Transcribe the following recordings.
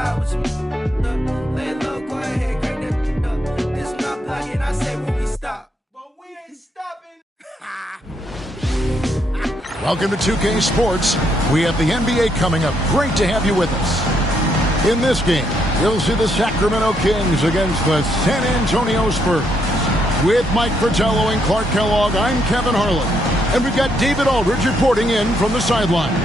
slide with you. Lay low, go ahead, crank that up. This my block, and I say when we stop. But we ain't stopping. Welcome to 2K Sports. We have the NBA coming up. Great to have you with us. In this game, you'll see the Sacramento Kings against the San Antonio Spurs. With Mike Fratello and Clark Kellogg, I'm Kevin Harlan. And we've got David Aldridge reporting in from the sidelines.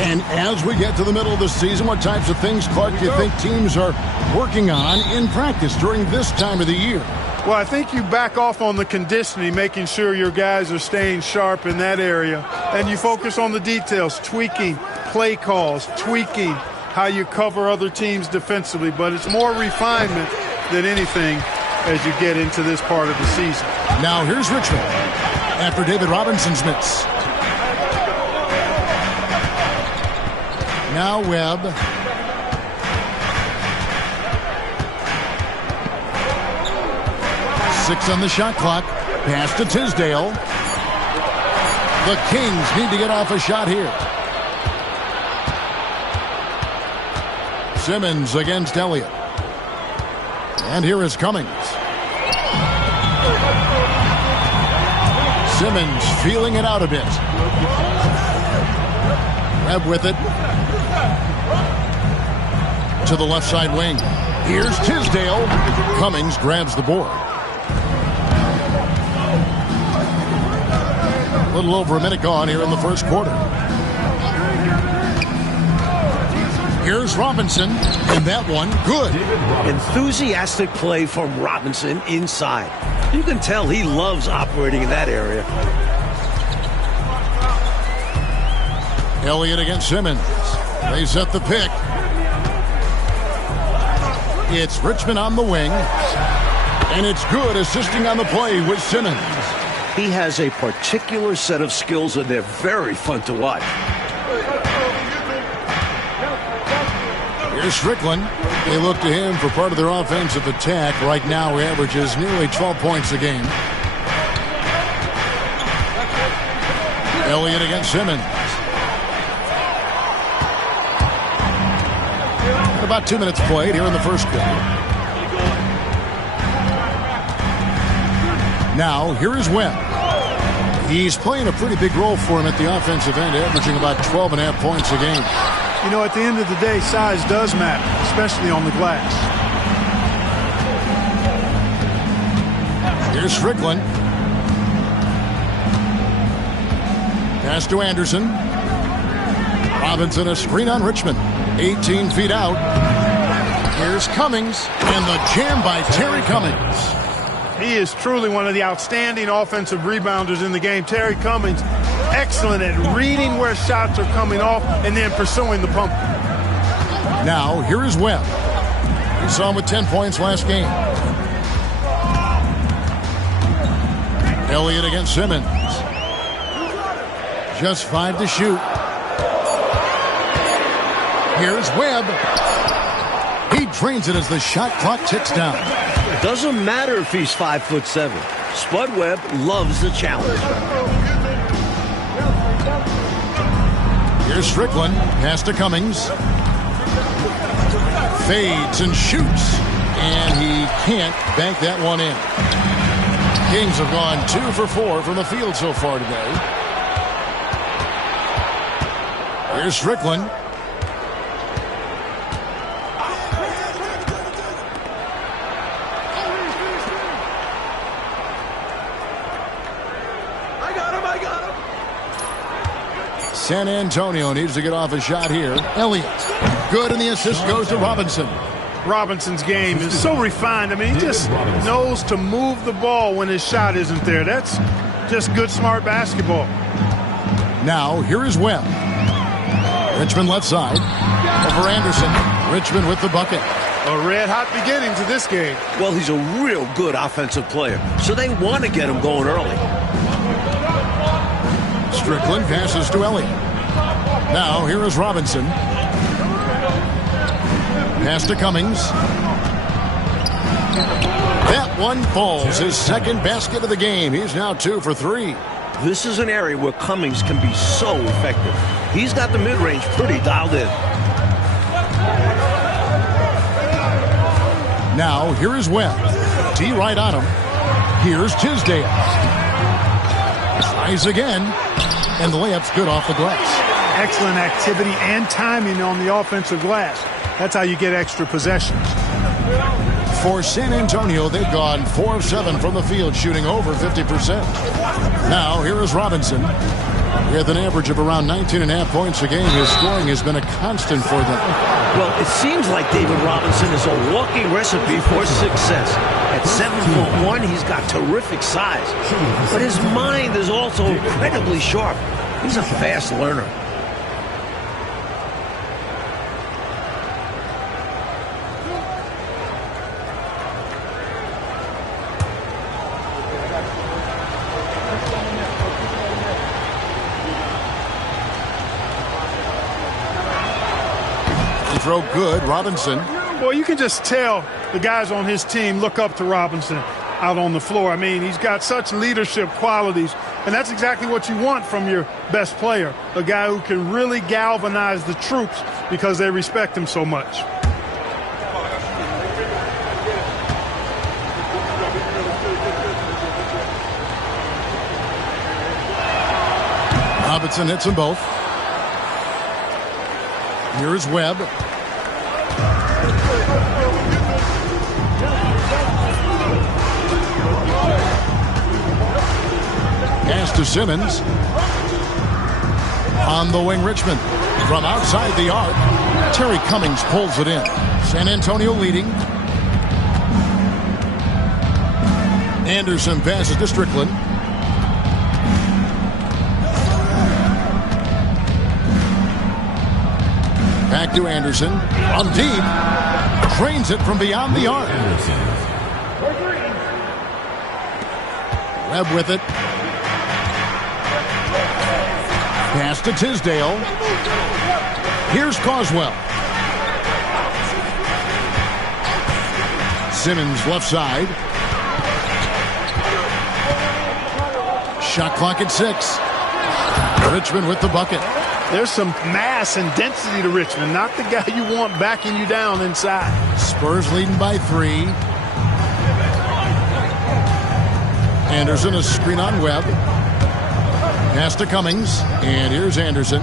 And as we get to the middle of the season, what types of things, Clark, do you think teams are working on in practice during this time of the year? Well, I think you back off on the conditioning, making sure your guys are staying sharp in that area. And you focus on the details, tweaking play calls, tweaking how you cover other teams defensively. But it's more refinement than anything as you get into this part of the season. Now here's Richmond after David Robinson's miss. Now Webb. Six on the shot clock. Pass to Tisdale. The Kings need to get off a shot here. Simmons against Elliott. And here is Cummings. Simmons feeling it out a bit. Webb with it. To the left side wing. Here's Tisdale. Cummings grabs the board. A little over a minute gone here in the first quarter. Here's Robinson, and that one good. Enthusiastic play from Robinson inside. You can tell he loves operating in that area. Elliott against Simmons. They set the pick. It's Richmond on the wing. And it's good, assisting on the play with Simmons. He has a particular set of skills, and they're very fun to watch. Here's Strickland. They look to him for part of their offensive attack. Right now, he averages nearly 12 points a game. Elliott against Simmons. About 2 minutes played here in the first quarter. Now, here is Webb. He's playing a pretty big role for him at the offensive end, averaging about 12.5 points a game. You know, at the end of the day, size does matter, especially on the glass. Here's Strickland. Pass to Anderson. Robinson, a screen on Richmond. 18 feet out. Here's Cummings, and the jam by Terry Cummings. He is truly one of the outstanding offensive rebounders in the game. Terry Cummings, excellent at reading where shots are coming off and then pursuing the pump. Now, here is Webb. We saw him with 10 points last game. Elliott against Simmons. Just 5 to shoot. Here's Webb. He drains it as the shot clock ticks down. Doesn't matter if he's 5'7". Spud Webb loves the challenge. Here's Strickland. Pass to Cummings. Fades and shoots. And he can't bank that one in. Kings have gone 2 for 4 from the field so far today. Here's Strickland. San Antonio needs to get off a shot here. Elliott. Good, and the assist goes to Robinson. Robinson's game is so refined. I mean, he just knows to move the ball when his shot isn't there. That's just good, smart basketball. Now, here is Webb. Richmond left side. Over Anderson. Richmond with the bucket. A red-hot beginning to this game. Well, he's a real good offensive player, so they want to get him going early. Strickland passes to Elliott. Now here is Robinson. Pass to Cummings. That one falls. His second basket of the game. He's now 2 for 3. This is an area where Cummings can be so effective. He's got the mid-range pretty dialed in. Now, here is Webb. T right on him. Here's Tisdale. Tries again. And the layup's good off the glass. Excellent activity and timing on the offensive glass. That's how you get extra possessions. For San Antonio, they've gone 4 of 7 from the field, shooting over 50%. Now, here is Robinson. With an average of around 19.5 points a game, his scoring has been a constant for them. Well, it seems like David Robinson is a walking recipe for success. At 7'1", he's got terrific size. But his mind is also incredibly sharp. He's a fast learner. Throw good, Robinson. Well, you can just tell the guys on his team look up to Robinson out on the floor. I mean, he's got such leadership qualities, and that's exactly what you want from your best player, a guy who can really galvanize the troops because they respect him so much. Robinson hits them both. Here's Webb. Pass to Simmons. On the wing, Richmond. From outside the arc, Terry Cummings pulls it in. San Antonio leading. Anderson passes to Strickland. Back to Anderson. On deep. Trains it from beyond the arc. Webb with it. Pass to Tisdale. Here's Carswell. Simmons left side. Shot clock at 6. Richmond with the bucket. There's some mass and density to Richmond, not the guy you want backing you down inside. Spurs leading by 3. Anderson, a screen on Webb. Pass to Cummings, and here's Anderson.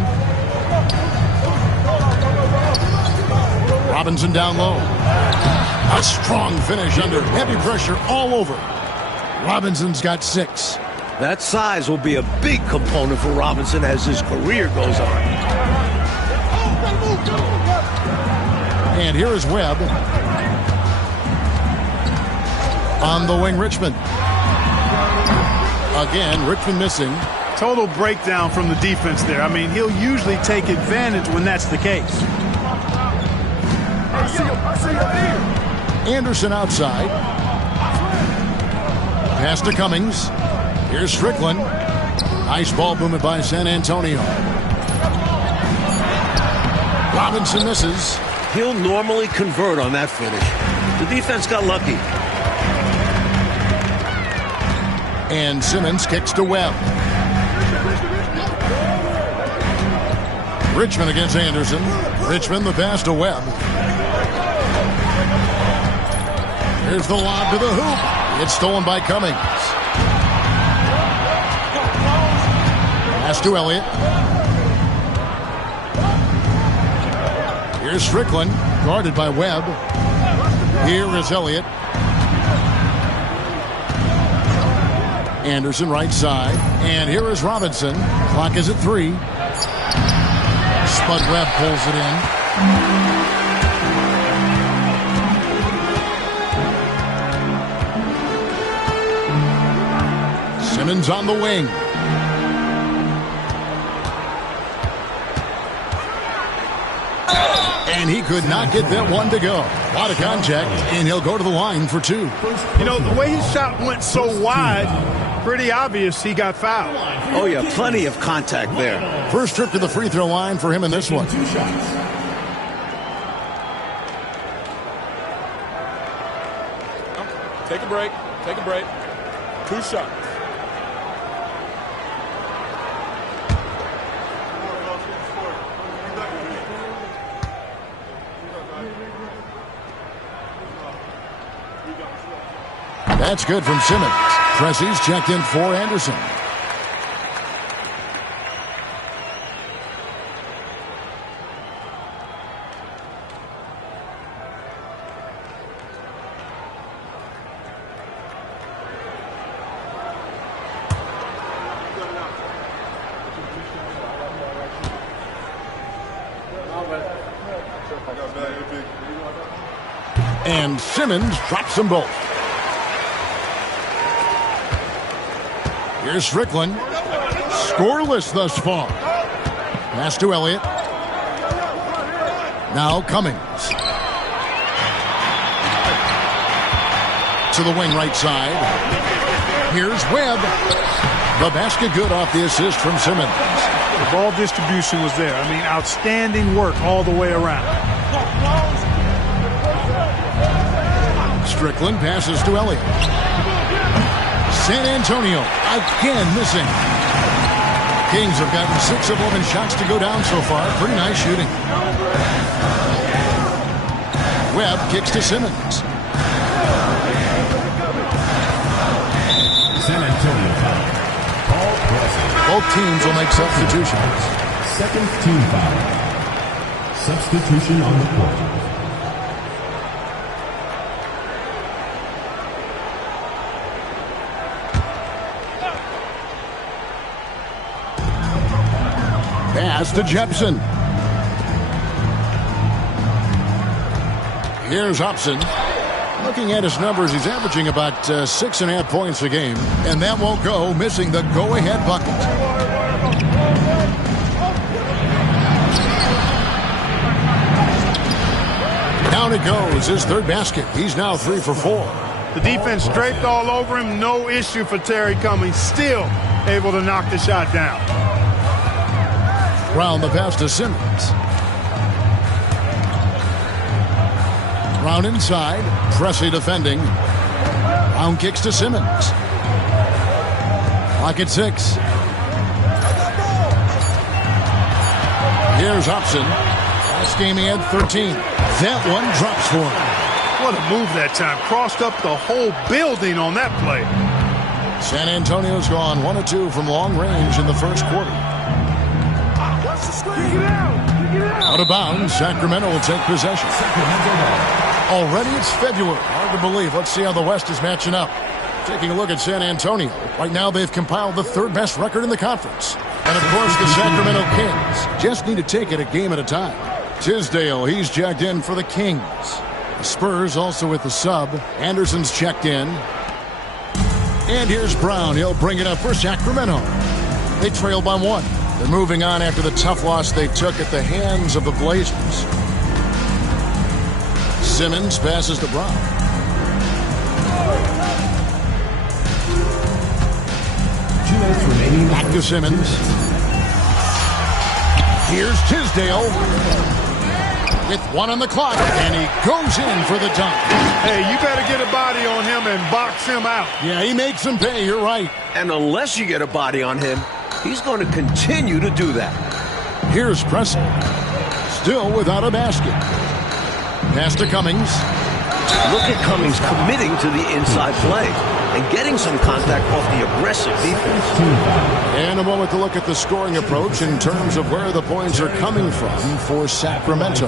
Robinson down low. A strong finish under heavy pressure all over. Robinson's got 6. That size will be a big component for Robinson as his career goes on. And here is Webb. On the wing, Richmond. Again, Richmond missing. Total breakdown from the defense there. I mean, he'll usually take advantage when that's the case. Anderson outside. Pass to Cummings. Here's Strickland. Nice ball movement by San Antonio. Robinson misses. He'll normally convert on that finish. The defense got lucky. And Simmons kicks to Webb. Richmond against Anderson. Richmond the pass to Webb. Here's the lob to the hoop. It's stolen by Cummings. Pass to Elliott. Here's Strickland, guarded by Webb. Here is Elliott. Anderson right side. And here is Robinson. Clock is at 3. Spud Webb pulls it in. Simmons on the wing. And he could not get that one to go. A lot of contact, and he'll go to the line for 2. You know, the way his shot went so wide, Pretty obvious he got fouled. Oh, yeah, plenty of contact there. First trip to the free throw line for him in this one. Take a break. Take a break. 2 shots. That's good from Simmons. Pressey's checked in for Anderson. And Simmons drops them both. Here's Strickland. Scoreless thus far. Pass to Elliott. Now Cummings. To the wing right side. Here's Webb. The basket good off the assist from Simmons. The ball distribution was there. I mean, outstanding work all the way around. Strickland passes to Elliott. San Antonio again missing. Kings have gotten 6 of 11 shots to go down so far. Pretty nice shooting. Webb kicks to Simmons. San Antonio foul. Paul Pressey. Both teams will make substitutions. Second team foul. Substitution on the court. Pass to Jepson. Here's Hobson. Looking at his numbers, he's averaging about 6.5 points a game. And that won't go, missing the go-ahead bucket. Down it goes, his third basket. He's now 3 for 4. The defense draped all over him. No issue for Terry Cummings. Still able to knock the shot down. Brown the pass to Simmons. Brown inside. Pressey defending. Brown kicks to Simmons. Clock at 6. Here's Hobson. Last game he had 13. That one drops for him. What a move that time. Crossed up the whole building on that play. San Antonio's gone 1 of 2 from long range in the first quarter. Out of bounds, Sacramento will take possession. Already it's February. Hard to believe. Let's see how the West is matching up. Taking a look at San Antonio. Right now they've compiled the 3rd best record in the conference. And of course the Sacramento Kings just need to take it a game at a time. Tisdale, he's checked in for the Kings. The Spurs also with the sub. Anderson's checked in. And here's Brown. He'll bring it up for Sacramento. They trail by 1. They're moving on after the tough loss they took at the hands of the Blazers. Simmons passes to Brown. Back to Simmons. Here's Tisdale. With 1 on the clock, and he goes in for the dunk. Hey, you better get a body on him and box him out. Yeah, he makes him pay, you're right. And unless you get a body on him, he's going to continue to do that. Here's Pressey. Still without a basket. Pass to Cummings. Look at Cummings committing to the inside play and getting some contact off the aggressive defense. And a moment to look at the scoring approach in terms of where the points are coming from for Sacramento.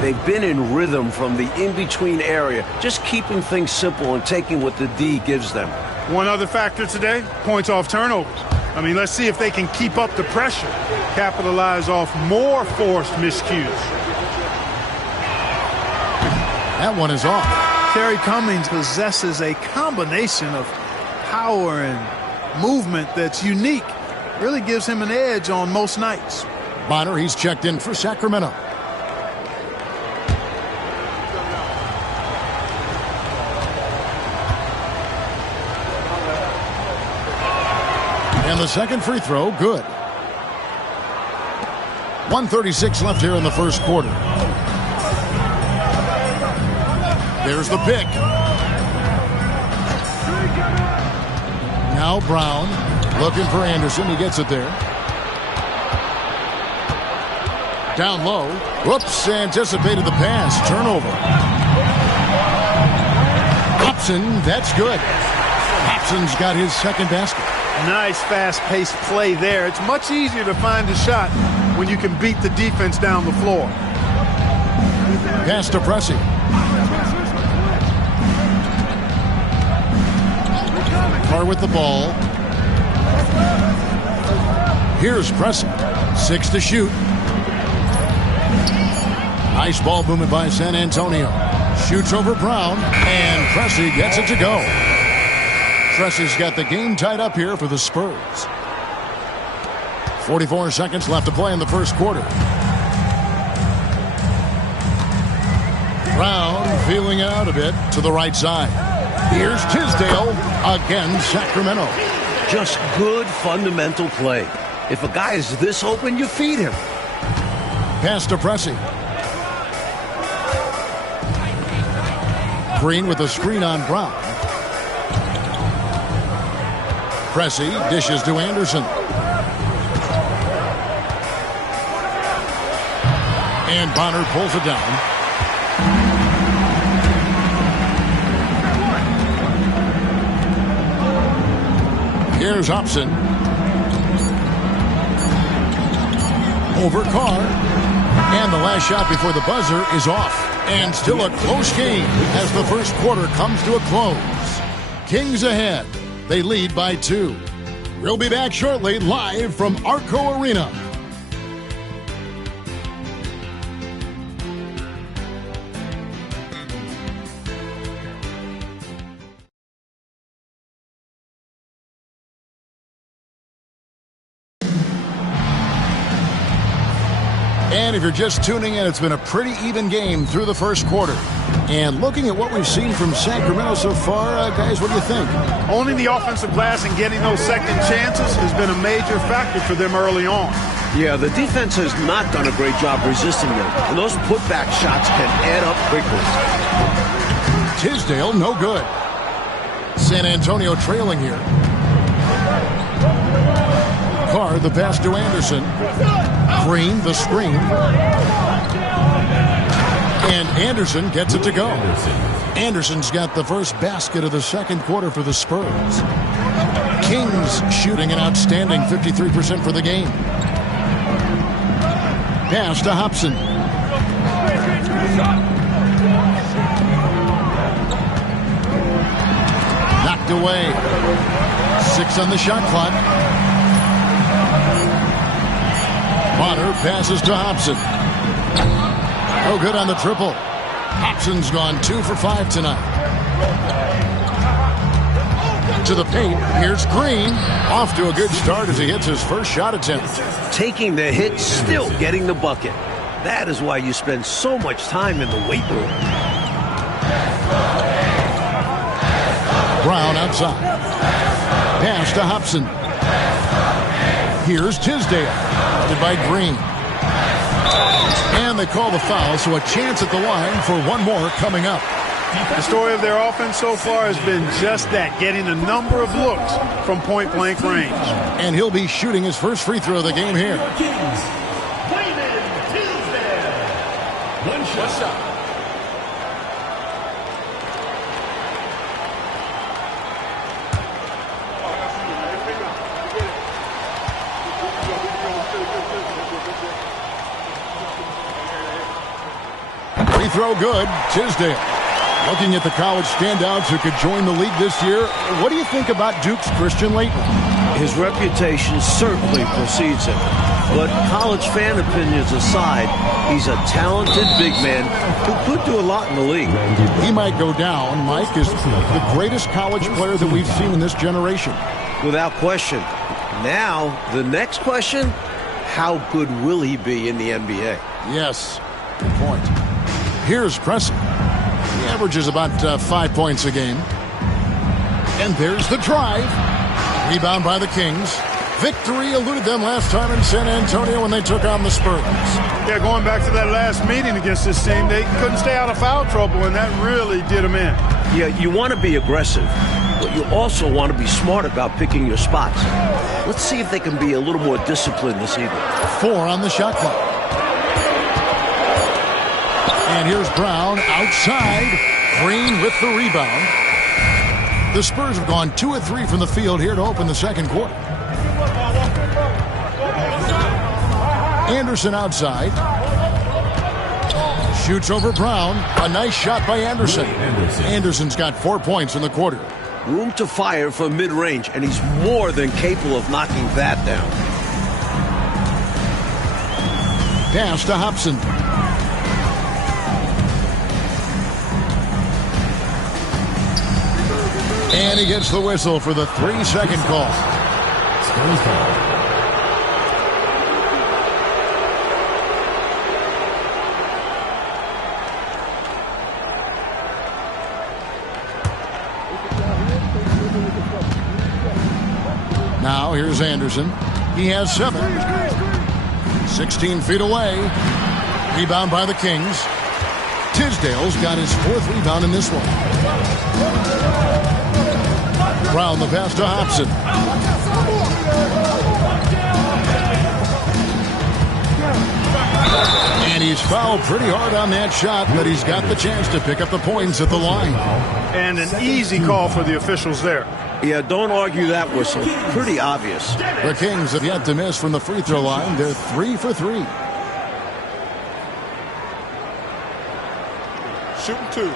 They've been in rhythm from the in-between area, just keeping things simple and taking what the D gives them. One other factor today, points off turnovers. I mean, let's see if they can keep up the pressure, capitalize off more forced miscues. That one is off. Terry Cummings possesses a combination of power and movement that's unique. Really gives him an edge on most nights. Bonner, he's checked in for Sacramento. the second free throw, good. 1:36 left here in the first quarter. There's the pick. Now Brown looking for Anderson. He gets it there. Down low. Whoops, anticipated the pass. Turnover. Hobson, that's good. Hobson's got his second basket. Nice fast-paced play there. It's much easier to find a shot when you can beat the defense down the floor. Pass to Pressey. Carr with the ball. Here's Pressey. 6 to shoot. Nice ball movement by San Antonio. Shoots over Brown, and Pressey gets it to go. Pressey's got the game tied up here for the Spurs. 44 seconds left to play in the first quarter. Brown feeling it out a bit to the right side. Here's Tisdale against Sacramento. Just good fundamental play. If a guy is this open, you feed him. Pass to Pressey. Green with a screen on Brown. Pressey dishes to Anderson. And Bonner pulls it down. Here's Hobson. Over Carr. And the last shot before the buzzer is off. And still a close game as the first quarter comes to a close. Kings ahead. They lead by 2. We'll be back shortly live from Arco Arena. And if you're just tuning in, it's been a pretty even game through the first quarter. And looking at what we've seen from Sacramento so far, guys, what do you think? Owning the offensive glass and getting those second chances has been a major factor for them early on. Yeah, the defense has not done a great job resisting them. And those putback shots can add up quickly. Tisdale, no good. San Antonio trailing here. Carr, the pass to Anderson. Green, the screen. And Anderson gets it to go. Anderson's got the first basket of the second quarter for the Spurs. Kings shooting an outstanding 53% for the game. Pass to Hobson. Knocked away. 6 on the shot clock. Bonner passes to Hobson. No good on the triple. Hobson's gone 2 for 5 tonight. To the paint. Here's Green. Off to a good start as he hits his first shot attempt. Taking the hit, still getting the bucket. That is why you spend so much time in the weight room. Brown outside. Pass to Hobson. Here's Tisdale. By Green. And they call the foul, so a chance at the line for one more coming up. The story of their offense so far has been just that, getting a number of looks from point-blank range. And he'll be shooting his first free throw of the game here. One shot. Free throw good. Tisdale. Looking at the college standouts who could join the league this year, what do you think about Duke's Christian Laettner? His reputation certainly precedes him. But college fan opinions aside, he's a talented big man who could do a lot in the league. He might go down, Mike, as the greatest college player that we've seen in this generation. Without question. Now, the next question, how good will he be in the NBA? Yes, good point. Here's Pressey. He averages about 5 points a game. And there's the drive. Rebound by the Kings. Victory eluded them last time in San Antonio when they took on the Spurs. Yeah, going back to that last meeting against this team, they couldn't stay out of foul trouble, and that really did them in. Yeah, you want to be aggressive, but you also want to be smart about picking your spots. Let's see if they can be a little more disciplined this evening. 4 on the shot clock. And here's Brown outside. Green with the rebound. The Spurs have gone 2 of 3 from the field here to open the second quarter. Anderson outside. Shoots over Brown. A nice shot by Anderson. Anderson's got 4 points in the quarter. Room to fire from mid-range, and he's more than capable of knocking that down. Pass to Hobson. And he gets the whistle for the 3-second call. Spurs ball. Now here's Anderson. He has 7. 16 feet away. Rebound by the Kings. Tisdale's got his 4th rebound in this one. Brown the pass to Hobson. And he's fouled pretty hard on that shot, but he's got the chance to pick up the points at the line. And an easy call for the officials there. Yeah, don't argue that whistle. Pretty obvious. The Kings have yet to miss from the free throw line. They're 3 for 3. Shooting 2.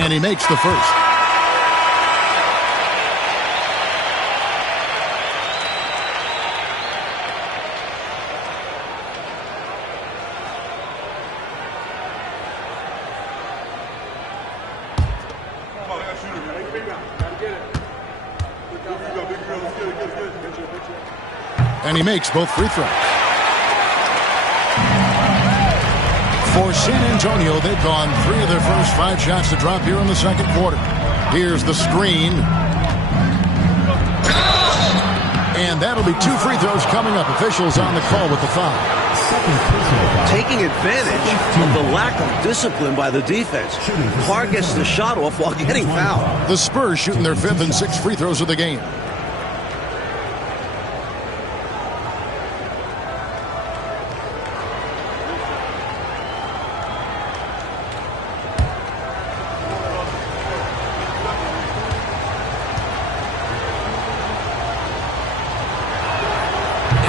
And he makes the first. And he makes both free throws. For San Antonio, they've gone 3 of their first 5 shots to drop here in the second quarter. Here's the screen. And that'll be 2 free throws coming up. Officials on the call with the foul. Taking advantage of the lack of discipline by the defense. Carr gets the shot off while getting fouled. The Spurs shooting their 5th and 6th free throws of the game.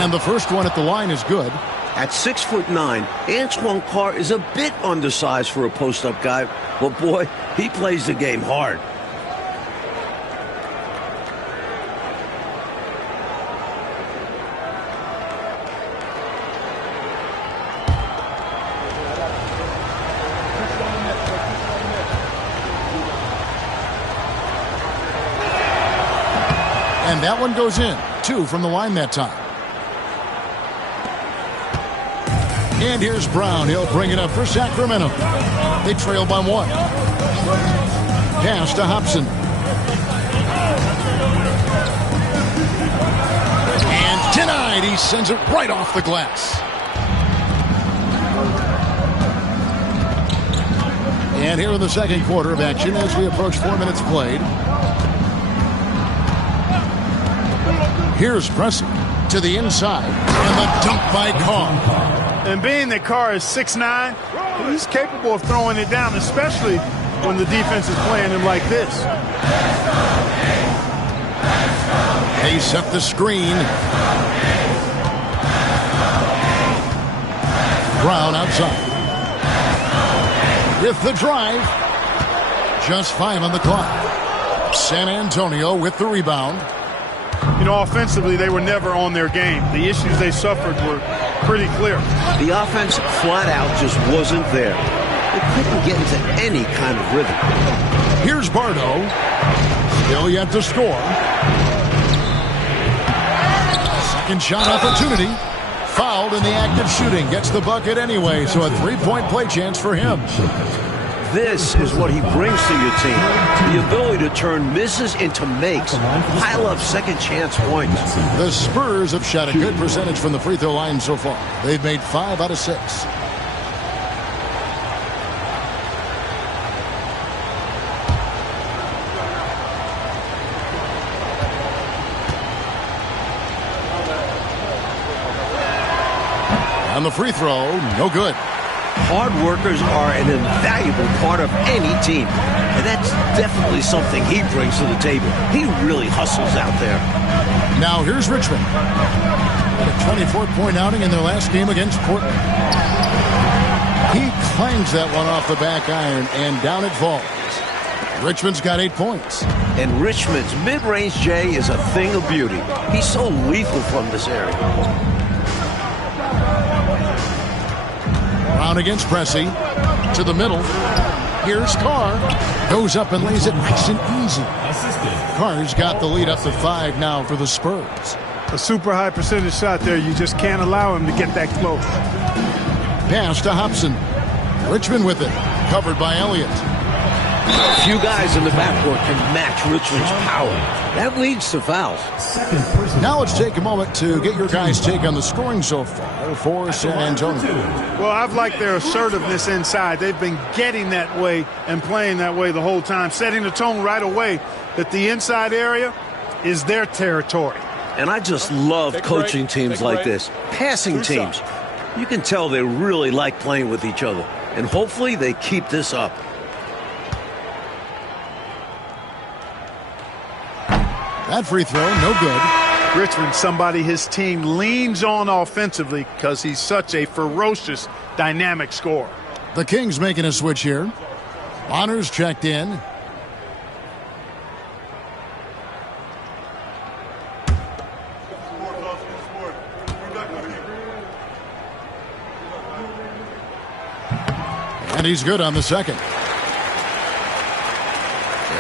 And the first one at the line is good. At 6'9", Antoine Carr is a bit undersized for a post-up guy, but boy, he plays the game hard. And that one goes in. 2 from the line that time. And here's Brown. He'll bring it up for Sacramento. They trail by 1. Pass to Hobson. And denied. He sends it right off the glass. And here in the second quarter of action as we approach 4 minutes played. Here's Pressing to the inside. And the dunk by Carr. And being that Carr is 6'9", he's capable of throwing it down, especially when the defense is playing him like this. They set the screen. Brown outside. With the drive. Just 5 on the clock. San Antonio with the rebound. You know, offensively, they were never on their game. The issues they suffered were pretty clear. The offense flat out just wasn't there. They couldn't get into any kind of rhythm. Here's Bardo. Still yet to score. Second shot opportunity. fouled in the act of shooting. Gets the bucket anyway, so a three-point play chance for him. This is what he brings to your team. The ability to turn misses into makes. Pile up second chance points. The Spurs have shot a good percentage from the free throw line so far. They've made 5 out of 6. On the free throw, no good. Hard workers are an invaluable part of any team. And that's definitely something he brings to the table. He really hustles out there. Now here's Richmond. A 24-point outing in their last game against Portland. He clangs that one off the back iron, and down it falls. Richmond's got 8 points. And Richmond's mid-range J is a thing of beauty. He's so lethal from this area. Brown against Pressey. To the middle. Here's Carr. Goes up and lays it nice and easy. Carr's got the lead up to 5 now for the Spurs. A super high percentage shot there. You just can't allow him to get that close. Pass to Hobson. Richmond with it. Covered by Elliott. Few guys in the backcourt can match Richmond's power. That leads to fouls. Now let's take a moment to get your guys' take on the scoring so far for San Antonio. Well, I've liked their assertiveness inside. They've been getting that way and playing that way the whole time, setting the tone right away that the inside area is their territory. And I just love coaching teams like this, passing teams. You can tell they really like playing with each other, and hopefully they keep this up. That free throw, no good. Richmond, somebody his team leans on offensively because he's such a ferocious, dynamic scorer. The Kings making a switch here. Bonner's checked in. And he's good on the second.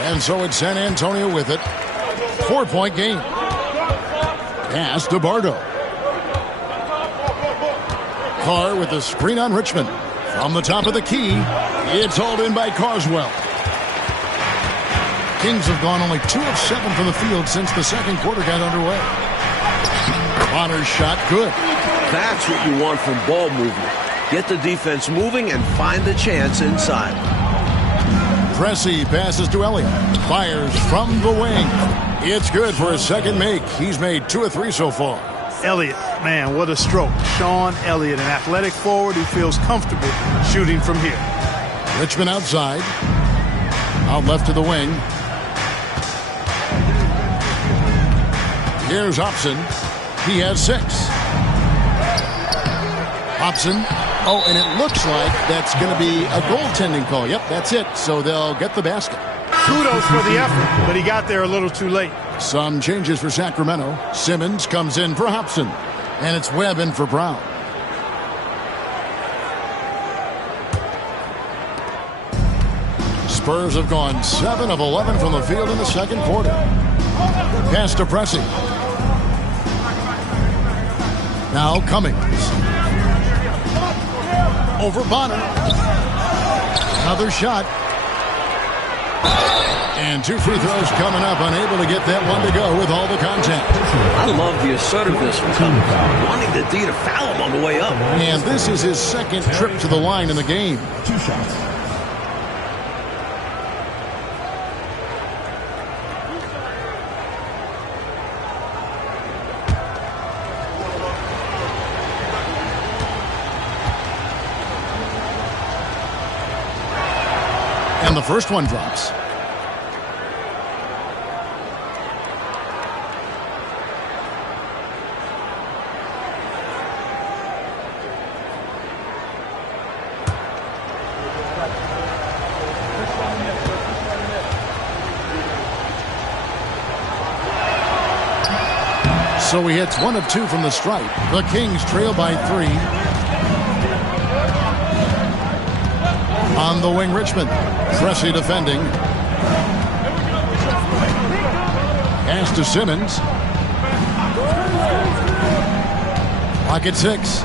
And so it's San Antonio with it. 4-point game. Pass to Bardo. Carr with the screen on Richmond. From the top of the key, it's hauled in by Carswell. Kings have gone only 2 of 7 from the field since the second quarter got underway. Bonner's shot good. That's what you want from ball movement. Get the defense moving and find the chance inside. Pressey passes to Elliott. Fires from the wing. It's good for a second make. He's made 2 of 3 so far. Elliott, man, what a stroke. Sean Elliott, an athletic forward who feels comfortable shooting from here. Richmond outside. Out left to the wing. Here's Hobson. He has 6. Hobson. Oh, and it looks like that's going to be a goaltending call. Yep, that's it. So they'll get the basket. Kudos for the effort, but he got there a little too late. Some changes for Sacramento. Simmons comes in for Hobson. And it's Webb in for Brown. Spurs have gone 7 of 11 from the field in the second quarter. Pass to Pressey. Now Cummings. Over Bonner. Another shot. And 2 free throws coming up. Unable to get that one to go with all the contact. I love the assertiveness from Cummings. Wanting the D to foul him on the way up. And this is his second trip to the line in the game. 2 shots. And the first one drops. So he hits 1 of 2 from the stripe. The Kings trail by 3. On the wing, Richmond. Pressey defending. Pass to Simmons. Clock at 6.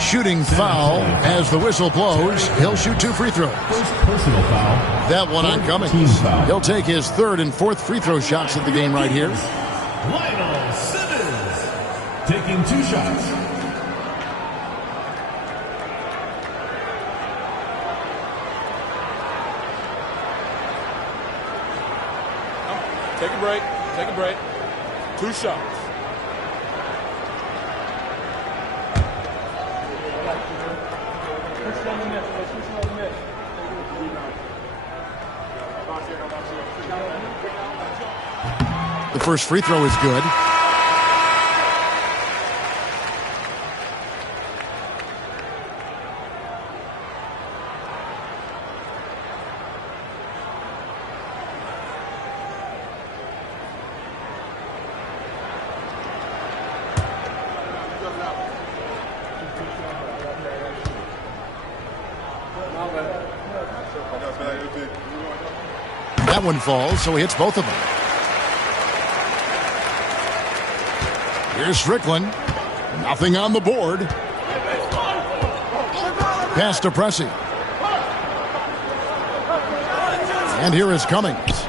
Shooting foul as the whistle blows. He'll shoot 2 free throws. First personal foul. That one on Cummings. He'll take his 3rd and 4th free throw shots of the game right here. Lionel Simmons taking 2 shots. Take a break. Take a break. 2 shots. The first free throw is good. That one falls, so he hits both of them. Here's Strickland. Nothing on the board. Pass to Pressey. And here is Cummings.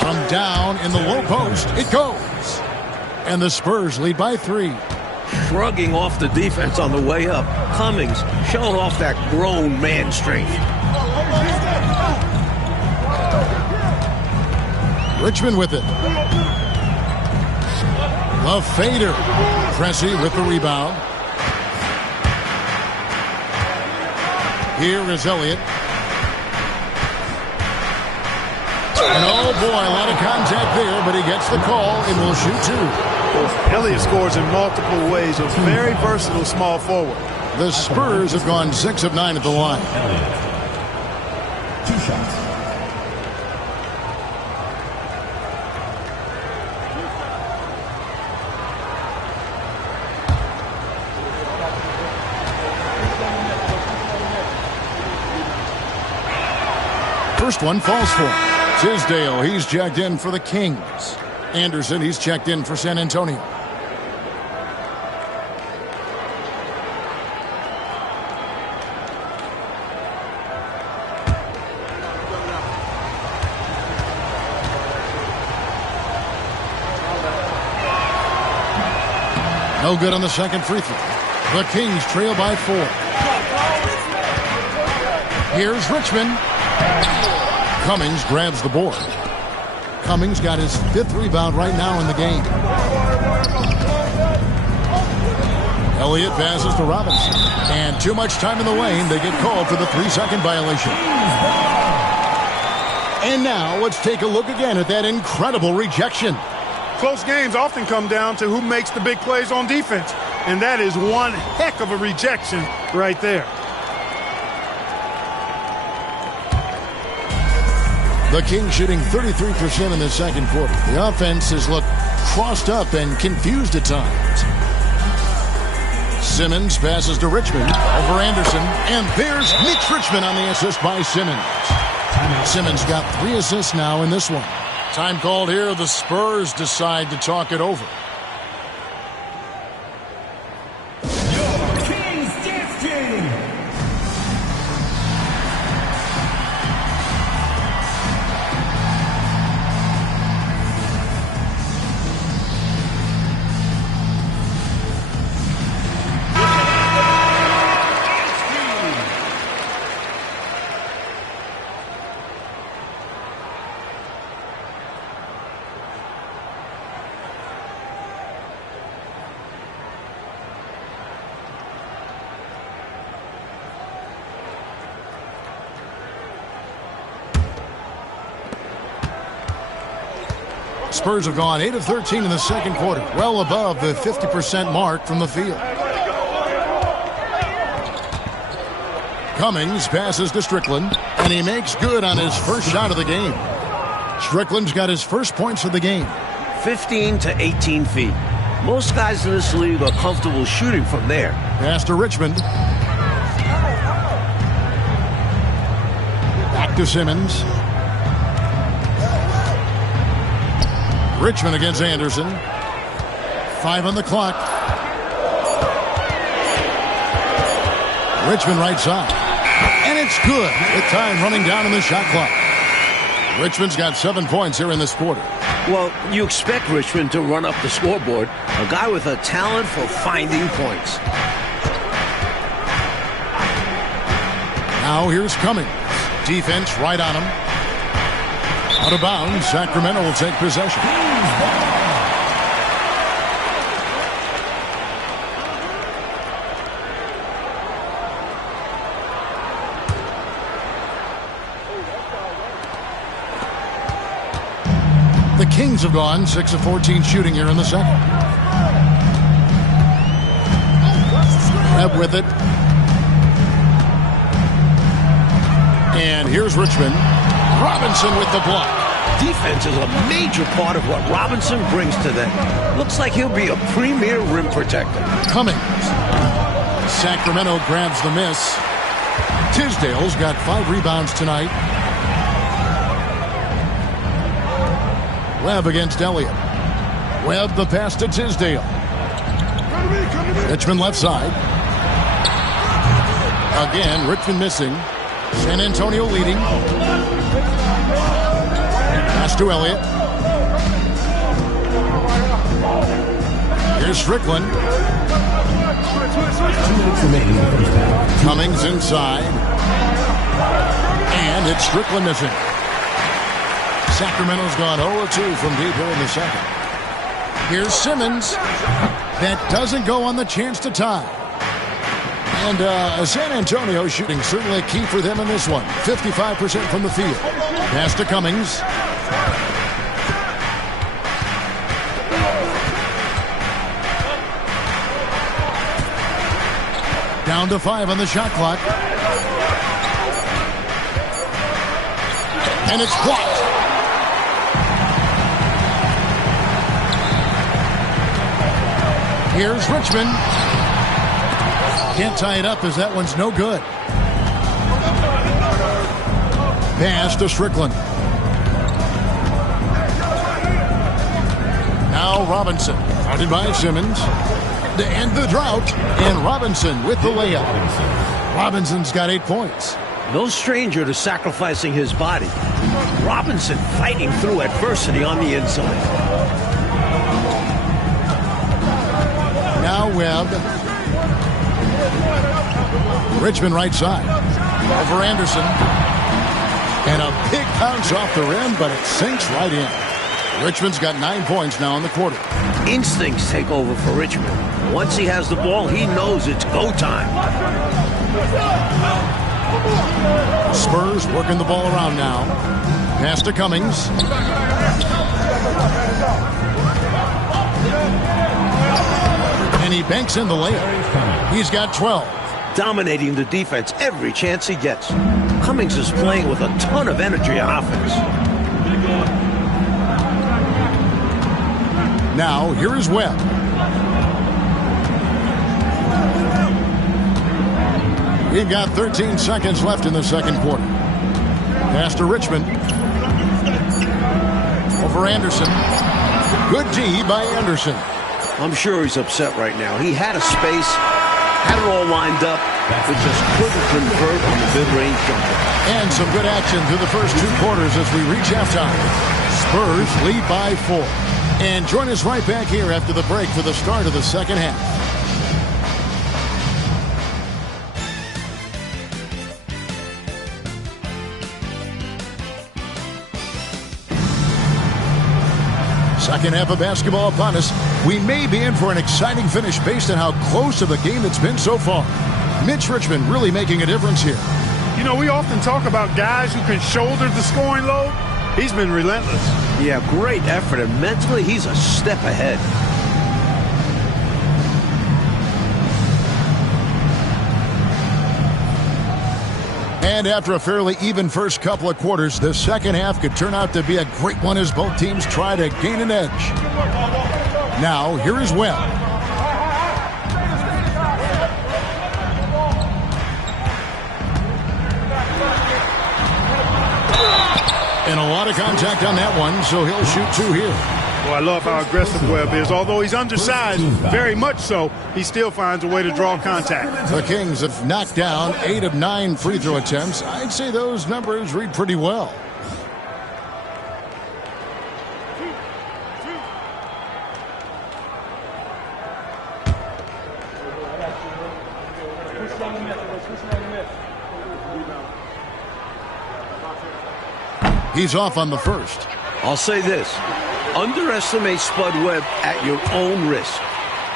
From down in the low post, it goes. And the Spurs lead by 3. Shrugging off the defense on the way up. Cummings showing off that grown man strength. Richmond with it. The fader. Pressey with the rebound. Here is Elliott. And oh boy, a lot of contact there, but he gets the call and will shoot 2. Elliott scores in multiple ways. A very versatile small forward. The Spurs have gone 6 of 9 at the line. Elliott. 2 shots. First one falls for him. Tisdale, he's checked in for the Kings. Anderson, he's checked in for San Antonio. No good on the second free throw. The Kings trail by 4. Here's Richmond. Cummings grabs the board. Cummings got his 5th rebound right now in the game. Elliott passes to Robinson. And too much time in the lane. They get called for the 3-second violation. And now let's take a look again at that incredible rejection. Close games often come down to who makes the big plays on defense. And that is one heck of a rejection right there. The Kings shooting 33% in the second quarter. The offense has looked crossed up and confused at times. Simmons passes to Richmond over Anderson. And there's Mitch Richmond on the assist by Simmons. Simmons got 3 assists now in this one. Time called here. The Spurs decide to talk it over. Spurs have gone 8 of 13 in the second quarter, well above the 50% mark from the field. Cummings passes to Strickland, and he makes good on his first shot of the game. Strickland's got his first points of the game. 15 to 18 feet. Most guys in this league are comfortable shooting from there. Pass to Richmond. Back to Simmons. Richmond against Anderson. 5 on the clock. Richmond right side. And it's good with time running down in the shot clock. Richmond's got 7 points here in this quarter. Well, you expect Richmond to run up the scoreboard. A guy with a talent for finding points. Now here's Cummings. Defense right on him. Out of bounds. Sacramento will take possession. The Kings have gone 6 of 14 shooting here in the second. Webb with it. And here's Richmond. Robinson with the block. Defense is a major part of what Robinson brings to them. Looks like he'll be a premier rim protector. Cummings. Sacramento grabs the miss. Tisdale's got 5 rebounds tonight. Webb against Elliott. Webb the pass to Tisdale. Richmond left side. Again, Richmond missing. San Antonio leading. Pass to Elliott. Here's Strickland. Cummings inside. And it's Strickland missing. Sacramento's gone 0-2 from deep here in the second. Here's Simmons. That doesn't go on the chance to tie. And San Antonio shooting certainly a key for them in this one. 55% from the field. Pass to Cummings. Down to 5 on the shot clock. And it's blocked. Here's Richmond. Can't tie it up as that one's no good. Pass to Strickland. Now Robinson. Guarded by Simmons. To end the drought. And Robinson with the layup. Robinson's got 8 points. No stranger to sacrificing his body. Robinson fighting through adversity on the inside. Now Webb. Richmond right side. Over Anderson. And a big bounce off the rim, but it sinks right in. Richmond's got 9 points now in the quarter. Instincts take over for Richmond. Once he has the ball, he knows it's go time. Spurs working the ball around now. Pass to Cummings. And he banks in the layup. He's got 12. Dominating the defense every chance he gets. Cummings is playing with a ton of energy on offense. Now, here is Webb. We've got 13 seconds left in the second quarter. Pass to Richmond. Over Anderson. Good D by Anderson. I'm sure he's upset right now. He had a space, had it all lined up, but just couldn't convert on the mid-range jumper. And some good action through the first 2 quarters as we reach halftime. Spurs lead by 4. And join us right back here after the break for the start of the second half. Second half of basketball upon us. We may be in for an exciting finish based on how close of a game it's been so far. Mitch Richmond really making a difference here. You know, we often talk about guys who can shoulder the scoring load. He's been relentless. Yeah, great effort, and mentally he's a step ahead. And after a fairly even first couple of quarters, the second half could turn out to be a great one as both teams try to gain an edge. Now, here is Webb. And a lot of contact on that one, so he'll shoot 2 here. Well, I love how aggressive Webb is. Although he's undersized, very much so, he still finds a way to draw contact. The Kings have knocked down 8 of 9 free throw attempts. I'd say those numbers read pretty well. He's off on the first. I'll say this. Underestimate Spud Webb at your own risk.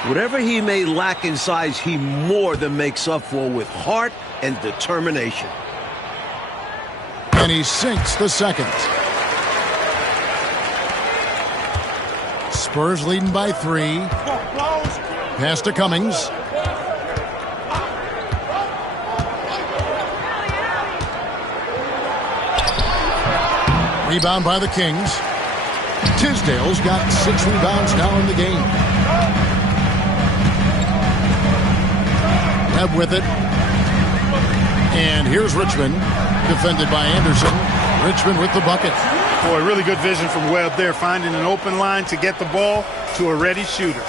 Whatever he may lack in size, he more than makes up for with heart and determination. And he sinks the second. Spurs leading by 3. Pass to Cummings. Rebound by the Kings. Tisdale's got 6 rebounds now in the game. Webb with it. And here's Richmond, defended by Anderson. Richmond with the bucket. Boy, really good vision from Webb there, finding an open line to get the ball to a ready shooter.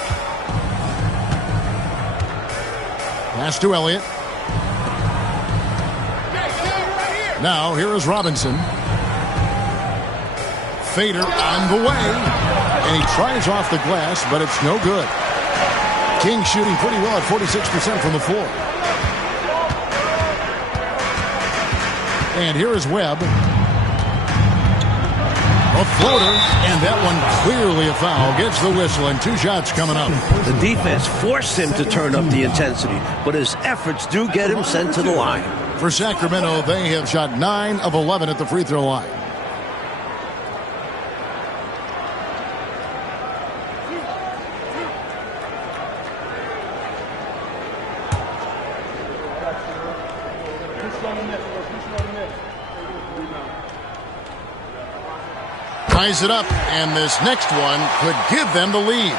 Pass to Elliott. Now here is Robinson. Fader on the way, and he tries off the glass, but it's no good. King shooting pretty well at 46% from the floor. And here is Webb. A floater, and that one clearly a foul. Gets the whistle, and 2 shots coming up. The defense forced him to turn up the intensity, but his efforts do get him sent to the line. For Sacramento, they have shot 9 of 11 at the free throw line. Ties it up, and this next one could give them the lead.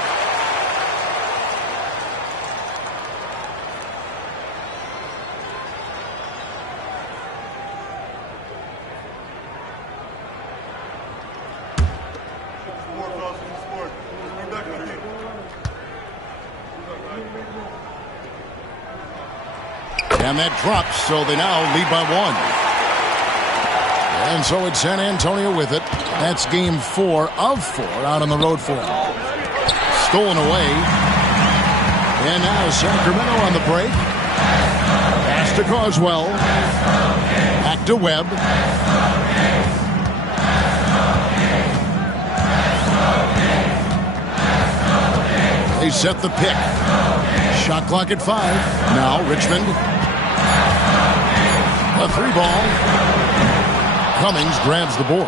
And that drops, so they now lead by 1. And so it's San Antonio with it. That's game 4 of 4 out on the road for them. Stolen away. And now Sacramento on the break. Pass to Carswell. Back to Webb. They set the pick. Shot clock at 5. Now Richmond. A 3-ball. Cummings grabs the board.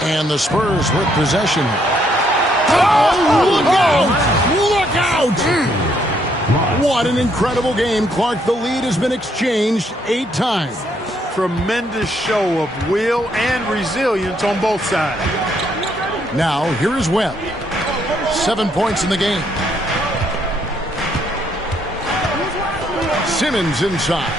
And the Spurs with possession. Oh, look out! Look out! What an incredible game, Clark. The lead has been exchanged 8 times. Tremendous show of will and resilience on both sides. Now, here is Webb. 7 points in the game. Simmons inside.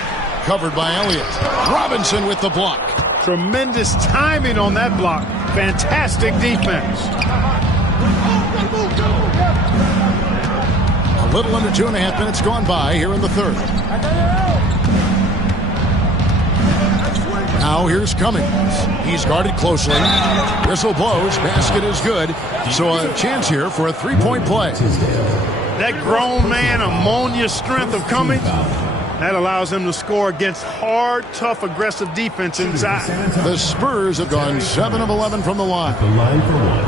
Covered by Elliott. Robinson with the block. Tremendous timing on that block. Fantastic defense. A little under 2.5 minutes gone by here in the third. Now here's Cummings. He's guarded closely. Whistle blows. Basket is good. So a chance here for a 3-point play. That grown man, ammonia strength of Cummings, that allows him to score against hard, tough, aggressive defense inside. The Spurs have gone 7 of 11 from the line. The line for 1.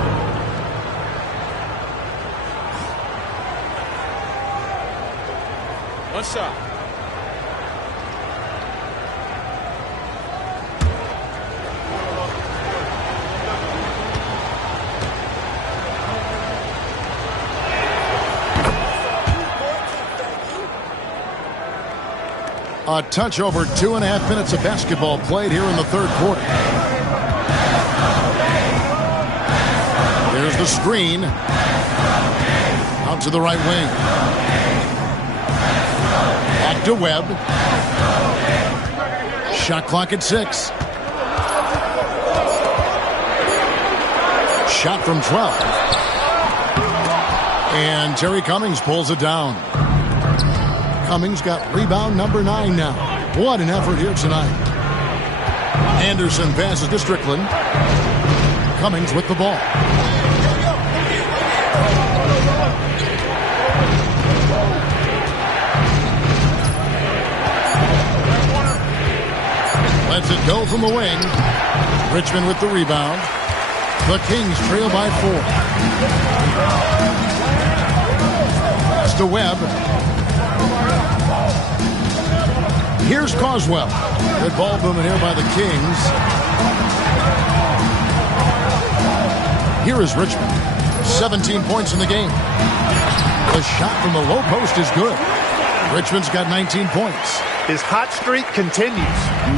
One shot. A touch over 2.5 minutes of basketball played here in the third quarter. There's the screen. Out to the right wing. Back to Webb. Shot clock at 6. shot from 12. And Terry Cummings pulls it down. Cummings got rebound number 9 now. What an effort here tonight. Anderson passes to Strickland. Cummings with the ball. Lets it go from the wing. Richmond with the rebound. The Kings trail by 4. It's to Webb. Here's Causwell. Good ball movement here by the Kings. Here is Richmond. 17 points in the game. The shot from the low post is good. Richmond's got 19 points. His hot streak continues.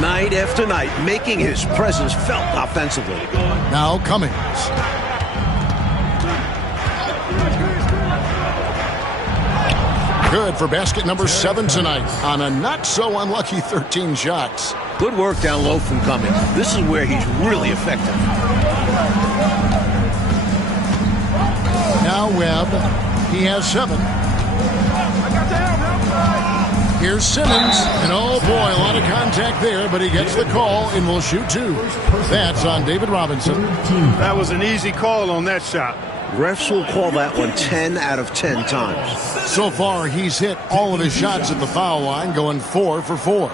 Night after night, making his presence felt offensively. Now Cummings. Good for basket number 7 tonight on a not-so-unlucky 13 shots. Good work down low from Cummings. This is where he's really effective. Now Webb. He has 7. Here's Simmons. And oh boy, a lot of contact there, but he gets the call and will shoot 2. That's on David Robinson. That was an easy call on that shot. Refs will call that one 10 out of 10 times. So far, he's hit all of his shots at the foul line, going 4 for 4.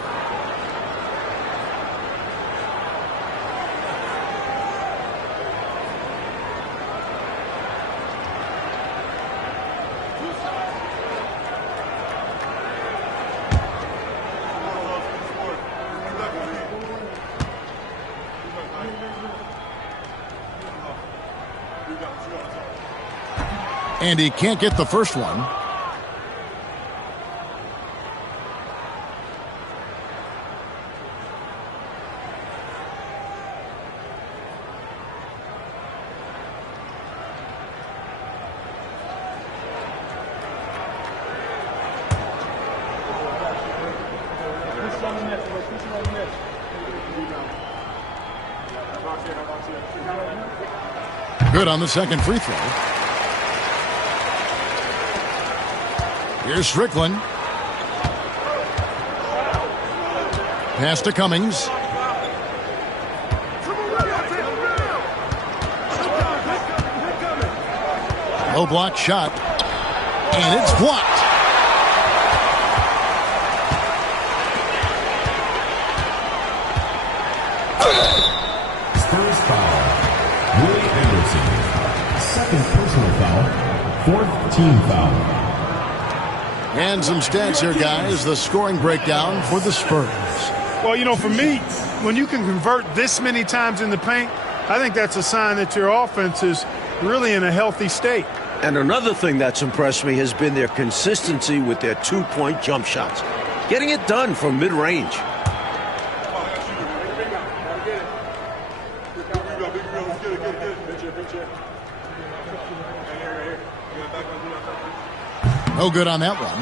And he can't get the first one. Good on the second free throw. Here's Strickland. Pass to Cummings. Low block shot. And it's blocked. Spurs foul. Willie Anderson. Second personal foul. 4th team foul. And some stats here, guys. The scoring breakdown for the Spurs. Well, you know, for me, when you can convert this many times in the paint, I think that's a sign that your offense is really in a healthy state. And another thing that's impressed me has been their consistency with their two-point jump shots. Getting it done from mid-range. No good on that one.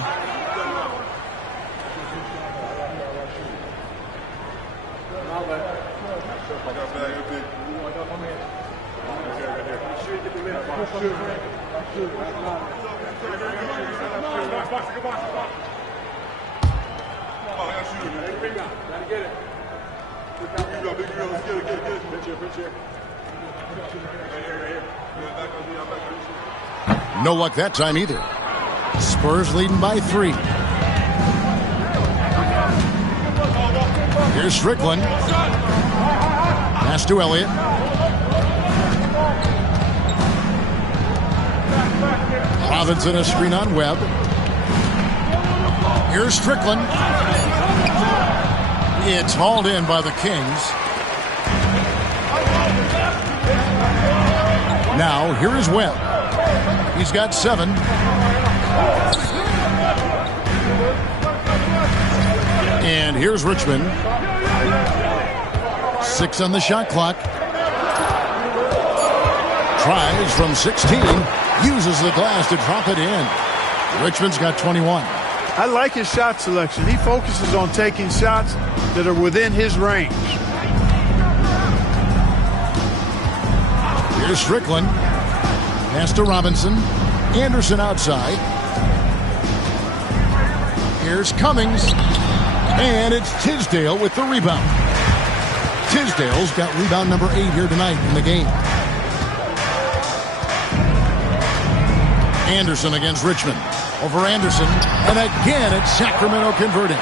No luck that time either. Spurs leading by 3. Here's Strickland. Pass to Elliott. Robinson a screen on Webb. Here's Strickland. It's hauled in by the Kings. Now here is Webb. He's got 7. And here's Richmond. 6 on the shot clock. Tries from 16. Uses the glass to drop it in. Richmond's got 21. I like his shot selection. He focuses on taking shots that are within his range. Here's Strickland. Pass to Robinson. Anderson outside. Here's Cummings. And it's Tisdale with the rebound. Tisdale's got rebound number 8 here tonight in the game. Anderson against Richmond. Over Anderson. And again, it's Sacramento converting.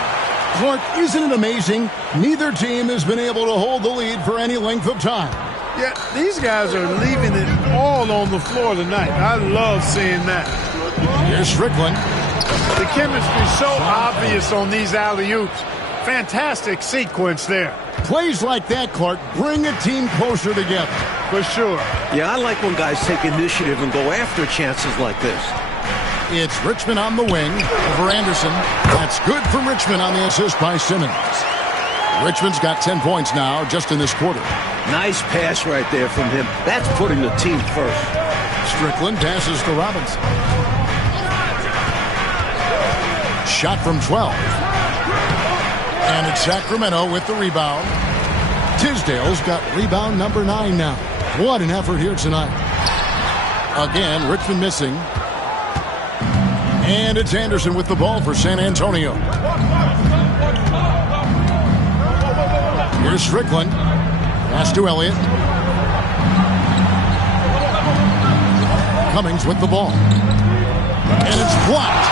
Clark, isn't it amazing? Neither team has been able to hold the lead for any length of time. Yeah, these guys are leaving it all on the floor tonight. I love seeing that. Here's Strickland. The chemistry is so obvious on these alley-oops. Fantastic sequence there. Plays like that, Clark, bring a team closer together. For sure. Yeah, I like when guys take initiative and go after chances like this. It's Richmond on the wing over Anderson. That's good for Richmond on the assist by Simmons. Richmond's got 10 points now just in this quarter. Nice pass right there from him. That's putting the team first. Strickland passes to Robinson. Shot from 12. And it's Sacramento with the rebound. Tisdale's got rebound number 9 now. What an effort here tonight. Again, Richmond missing. And it's Anderson with the ball for San Antonio. Here's Strickland. Pass to Elliott. Cummings with the ball. And it's blocked.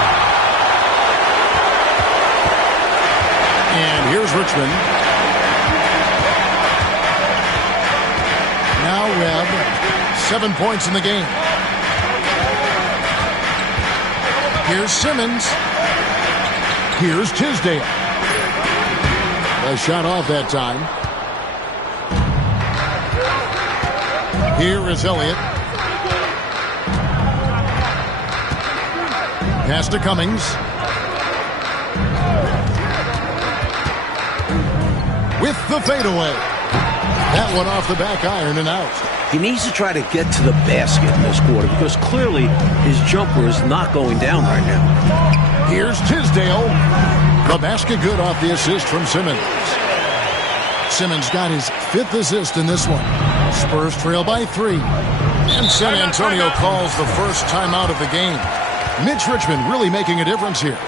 And here's Richmond. Now Webb. 7 points in the game. Here's Simmons. Here's Tisdale. A shot off that time. Here is Elliott. Pass to Cummings. With the fadeaway. That one off the back iron and out. He needs to try to get to the basket in this quarter because clearly his jumper is not going down right now. Here's Tisdale. The basket good off the assist from Simmons. Simmons got his 5th assist in this one. Spurs trail by 3. And San Antonio calls the first timeout of the game. Mitch Richmond really making a difference here.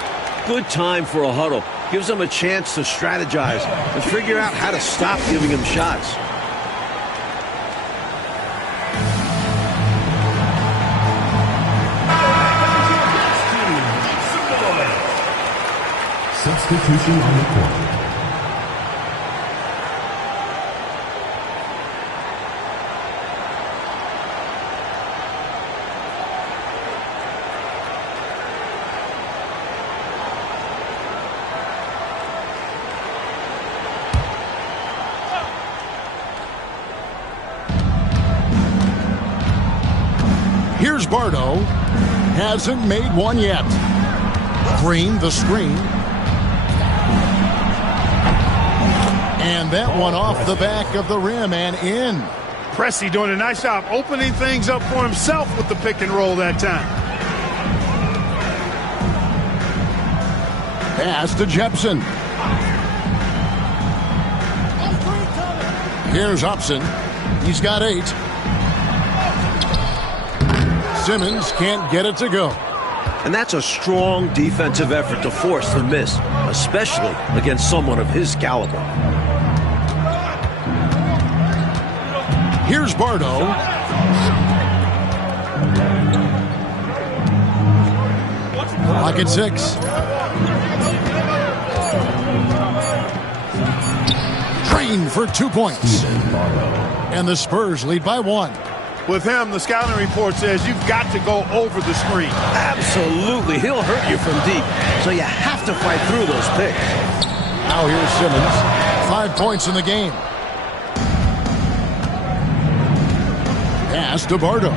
Good time for a huddle. Gives them a chance to strategize and figure out how to stop giving him shots. Substitution on the court. Here's Bardo. Hasn't made one yet. Green, the screen. And that one off the back of the rim and in. Pressey doing a nice job opening things up for himself with the pick and roll that time. Pass to Jepson. Here's Upson. He's got 8. Simmons can't get it to go. And that's a strong defensive effort to force the miss, especially against someone of his caliber. Here's Bardo. Clock at 6. Green for 2 points. And the Spurs lead by 1. With him, the scouting report says you've got to go over the screen. Absolutely. He'll hurt you from deep, so you have to fight through those picks. Now here's Simmons. 5 points in the game. Pass to Bardo.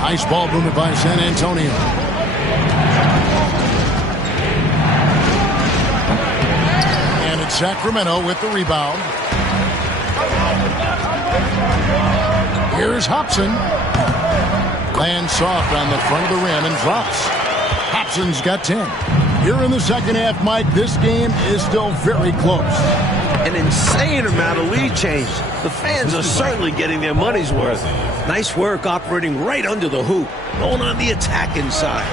Nice ball movement by San Antonio. And it's Sacramento with the rebound. Here's Hobson. Lands soft on the front of the rim and drops. Hobson's got 10. Here in the second half, Mike, this game is still very close. An insane amount of lead change. The fans are certainly getting their money's worth. Nice work operating right under the hoop. Going on the attack inside.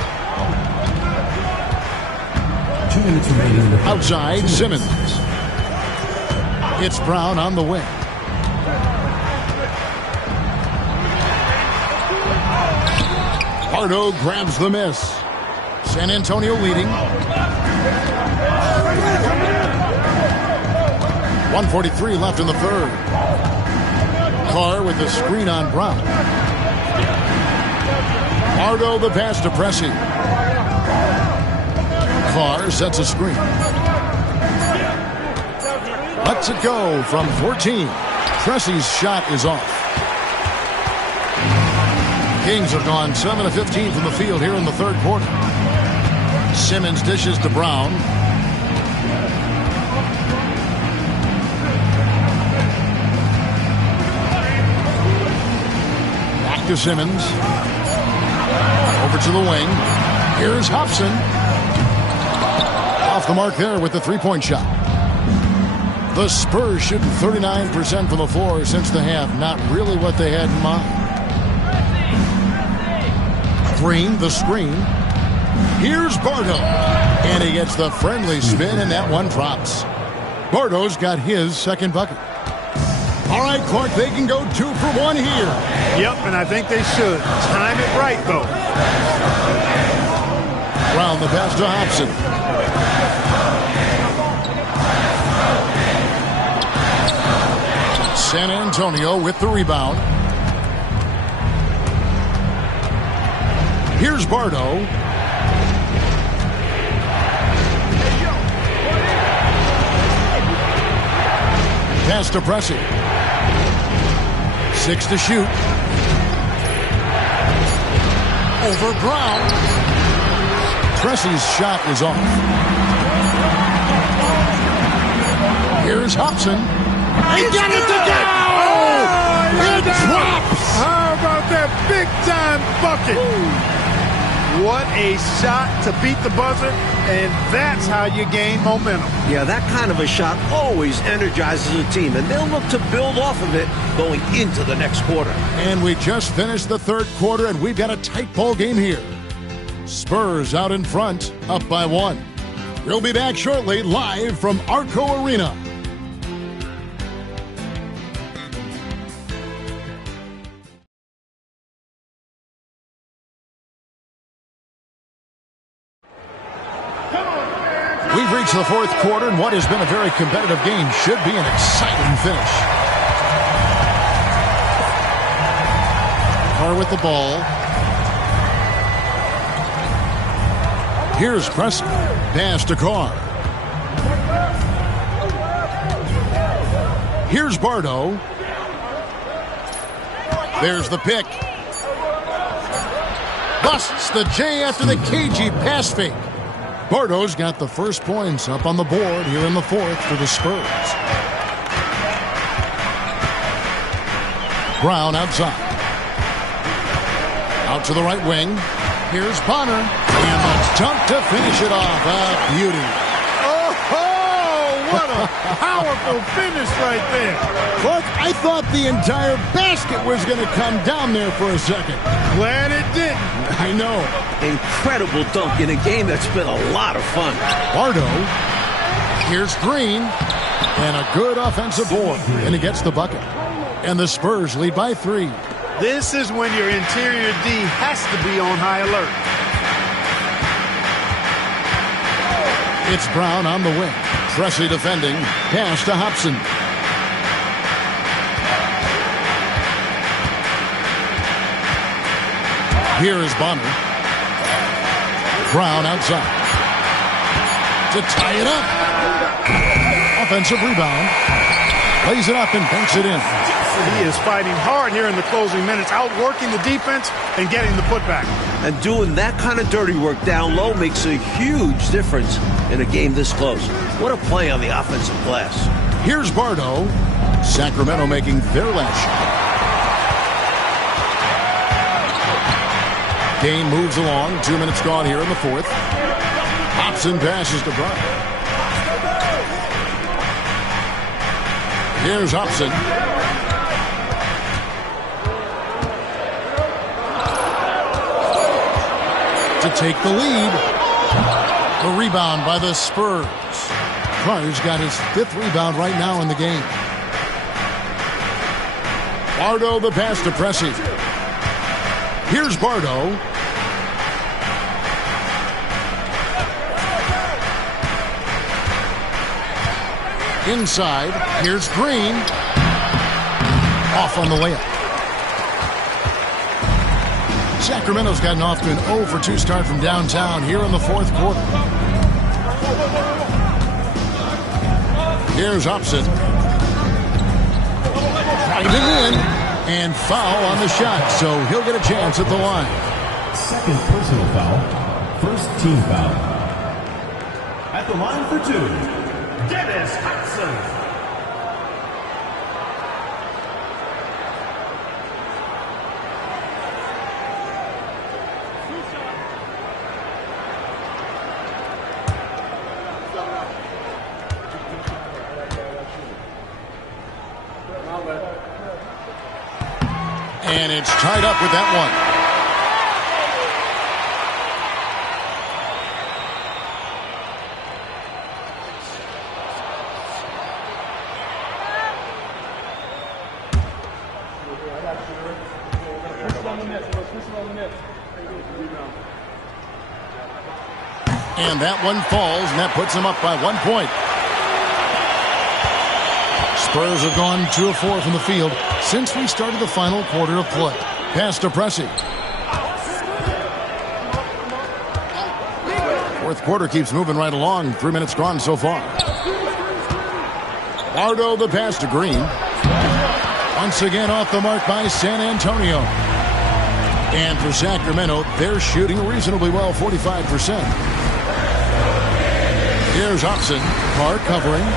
2 minutes remaining. Outside, Simmons. It's Brown on the wing. Pardo grabs the miss. San Antonio leading. 1:43 left in the third. Carr with the screen on Brown. Pardo the pass to Pressey. Carr sets a screen. Lets it go from 14. Pressey's shot is off. Kings have gone 7 of 15 from the field here in the third quarter. Simmons dishes to Brown. Back to Simmons. Over to the wing. Here's Hobson. Off the mark there with the three-point shot. The Spurs shooting 39% from the floor since the half. Not really what they had in mind. Green, the screen. Here's Bardo. And he gets the friendly spin, and that one drops. Bardo's got his second bucket. All right, Clark, they can go 2 for 1 here. Yep, and I think they should. Time it right, though. Brown the pass to Hobson. San Antonio with the rebound. Here's Bardo. Pass to Pressey. 6 to shoot. Over Brown. Pressey's shot is off. Here's Hobson. He got it to go! It drops! How about that big-time bucket? What a shot to beat the buzzer, and that's how you gain momentum. Yeah, that kind of a shot always energizes a team, and they'll look to build off of it going into the next quarter. And we just finished the third quarter, and we've got a tight ball game here. Spurs out in front, up by 1. We'll be back shortly, live from Arco Arena. We've reached the fourth quarter, and what has been a very competitive game should be an exciting finish. Carr with the ball. Here's Pressey. Pass to Carr. Here's Bardo. There's the pick. Busts the J after the cagey pass fake. Bardo's got the first points up on the board here in the fourth for the Spurs. Brown outside. Out to the right wing. Here's Bonner. And the dunk to finish it off. A beauty. Oh, what a powerful finish right there. Clark, I thought the entire basket was going to come down there for a second. Glad it didn't. I know. Incredible dunk in a game that's been a lot of fun. Bardo. Here's Green. And a good offensive board. And he gets the bucket. And the Spurs lead by 3. This is when your interior D has to be on high alert. It's Brown on the wing. Pressey defending. Pass to Hobson. Here is Bonner. Brown outside. To tie it up. Offensive rebound. Lays it up and banks it in. He is fighting hard here in the closing minutes, outworking the defense and getting the putback. And doing that kind of dirty work down low makes a huge difference in a game this close. What a play on the offensive glass. Here's Bardo. Sacramento making their last shot. Game moves along. 2 minutes gone here in the fourth. Hobson passes to Brown. Here's Upson. To take the lead. The rebound by the Spurs. Carr's got his 5th rebound right now in the game. Bardo the pass to Pressey. Here's Bardo. Inside, here's Green. Off on the layup. Sacramento's gotten off to an 0 for 2 start from downtown here in the 4th quarter. Here's Upson. Right it in. And foul on the shot, so he'll get a chance at the line. 2nd personal foul. 1st team foul. At the line for 2, Dennis Hudson. And it's tied up with that one. And that one falls, and that puts them up by 1 point. Spurs have gone 2 of 4 from the field since we started the final quarter of play. Pass to Pressey. 4th quarter keeps moving right along. 3 minutes gone so far. Bardo the pass to Green. Once again off the mark by San Antonio. And for Sacramento, they're shooting reasonably well, 45%. Here's Upson. Carr covering.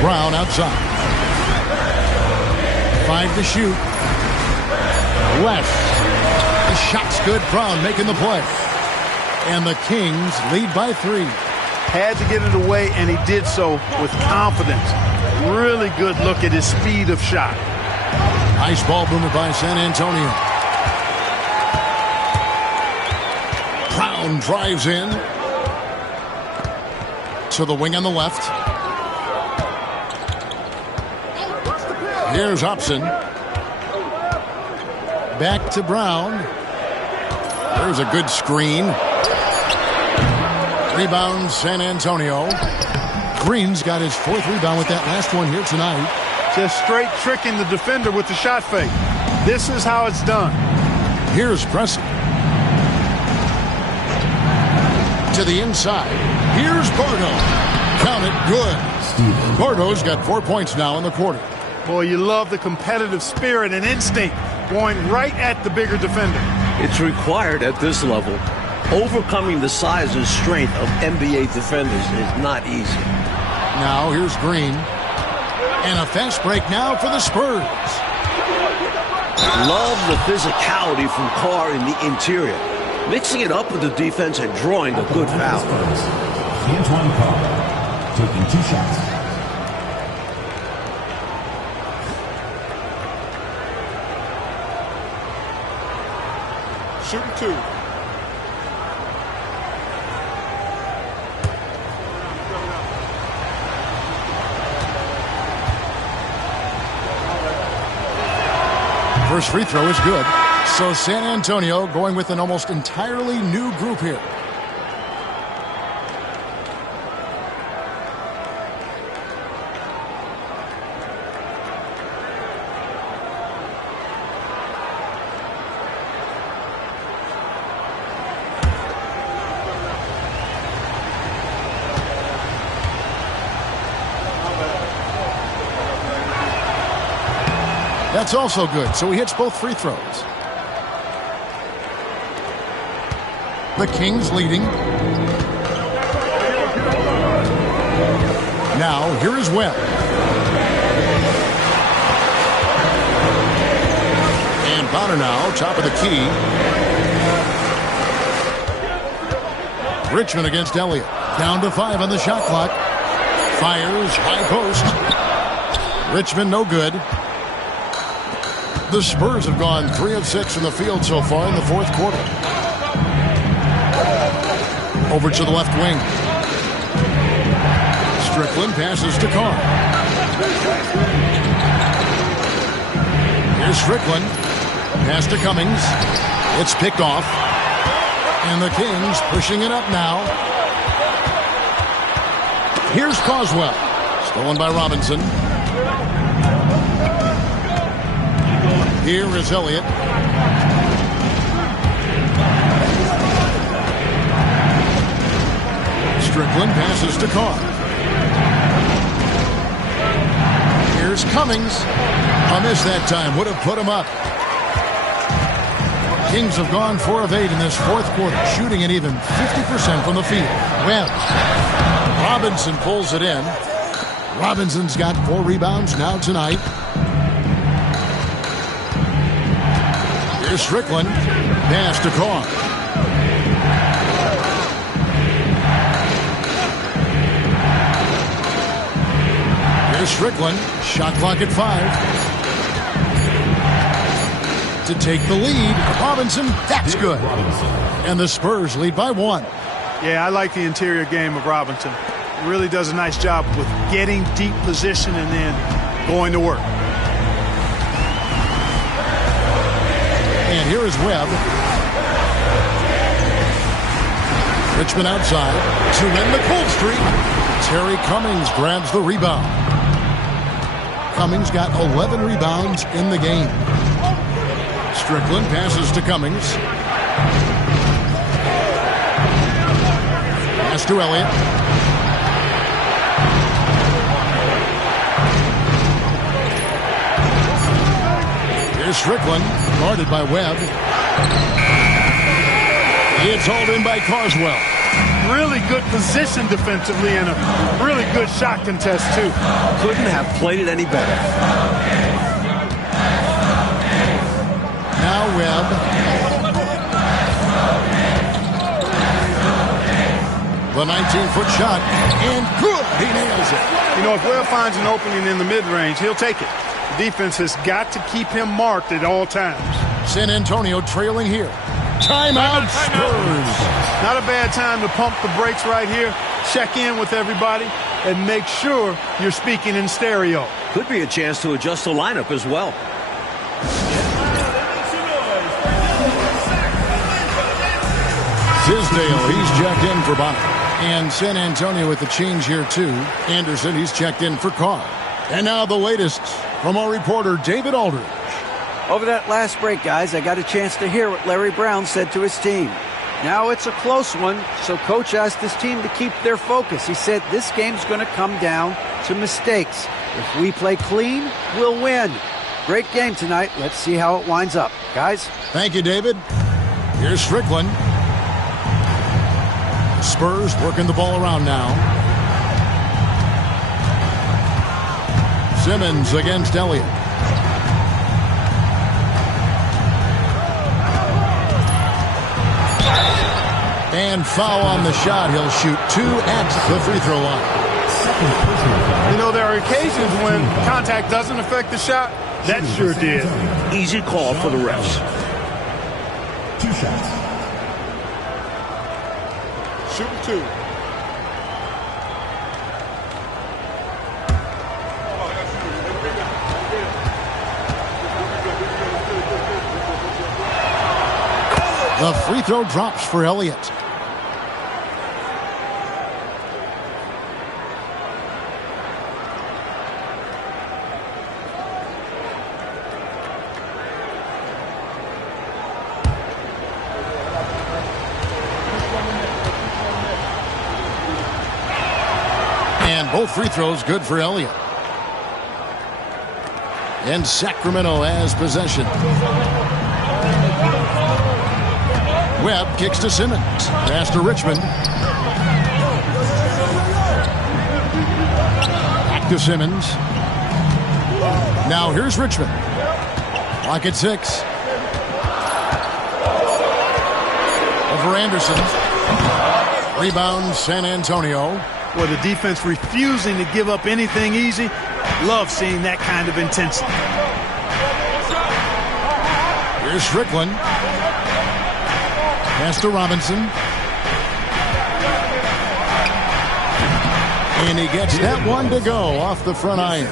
Brown outside. 5 to shoot. West. The shot's good. Brown making the play. And the Kings lead by 3. Had to get it away, and he did so with confidence. Really good look at his speed of shot. Nice ball boomer by San Antonio. Brown drives in. To the wing on the left. Here's Upson. Back to Brown. There's a good screen. Rebound San Antonio. Green's got his 4th rebound with that last one here tonight. Just straight tricking the defender with the shot fake. This is how it's done. Here's Pressey. To the inside. Here's Bardo. Count it good. Bardo's got 4 points now in the quarter. Boy, you love the competitive spirit and instinct going right at the bigger defender. It's required at this level. Overcoming the size and strength of NBA defenders is not easy. Now here's Green. And a fast break now for the Spurs. Love the physicality from Carr in the interior. Mixing it up with the defense and drawing a good foul. Antoine Carr taking 2 shots. Shooting 2. First free throw is good. So San Antonio going with an almost entirely new group here. That's also good, so he hits both free throws. The Kings leading. Now, here is Webb. And Bonner now, top of the key. Richmond against Elliott. Down to 5 on the shot clock. Fires, high post. Richmond no good. The Spurs have gone 3 of 6 from the field so far in the fourth quarter. Over to the left wing. Strickland passes to Carr. Here's Strickland. Pass to Cummings. It's picked off. And the Kings pushing it up now. Here's Coswell. Stolen by Robinson. Here is Elliott. Strickland passes to Carr. Here's Cummings. A miss that time. Would have put him up. Kings have gone 4 of 8 in this fourth quarter, shooting an even 50% from the field. Webb. Robinson pulls it in. Robinson's got 4 rebounds now tonight. Here's Strickland. Pass to Carr. Here's Strickland. Shot clock at 5. To take the lead. Robinson, that's good. And the Spurs lead by 1. Yeah, I like the interior game of Robinson. He really does a nice job with getting deep position and then going to work. And here is Webb. Richmond outside. To end the cold streak. Terry Cummings grabs the rebound. Cummings got 11 rebounds in the game. Strickland passes to Cummings. Pass to Elliott. Here's Strickland, guarded by Webb. It's hauled in by Coswell. Really good position defensively and a really good shot contest, too. Couldn't have played it any better. Now Webb. The 19-foot shot, and good, he nails it. You know, if Webb finds an opening in the mid-range, he'll take it. The defense has got to keep him marked at all times. San Antonio trailing here. Timeout, Spurs. Not a bad time to pump the brakes right here, check in with everybody, and make sure you're speaking in stereo. Could be a chance to adjust the lineup as well. Tisdale, he's checked in for Bonner. And San Antonio with the change here, too. Anderson, he's checked in for Carr. And now the latest from our reporter, David Aldridge. Over that last break, guys, I got a chance to hear what Larry Brown said to his team. Now it's a close one, so Coach asked his team to keep their focus. He said this game's going to come down to mistakes. If we play clean, we'll win. Great game tonight. Let's see how it winds up. Guys? Thank you, David. Here's Strickland. Spurs working the ball around now. Simmons against Elliott. And foul on the shot. He'll shoot 2 at the free throw line. You know, there are occasions when contact doesn't affect the shot. That sure did. Easy call for the refs. 2 shots. Shoot 2. The free throw drops for Elliott. And both free throws good for Elliott. And Sacramento has possession. Webb kicks to Simmons. Pass to Richmond. Back to Simmons. Now here's Richmond. Clock at 6. Over Anderson. Rebound San Antonio. Or the defense refusing to give up anything easy. Love seeing that kind of intensity. Here's Strickland. Pass to Robinson. And he gets that one to go off the front iron.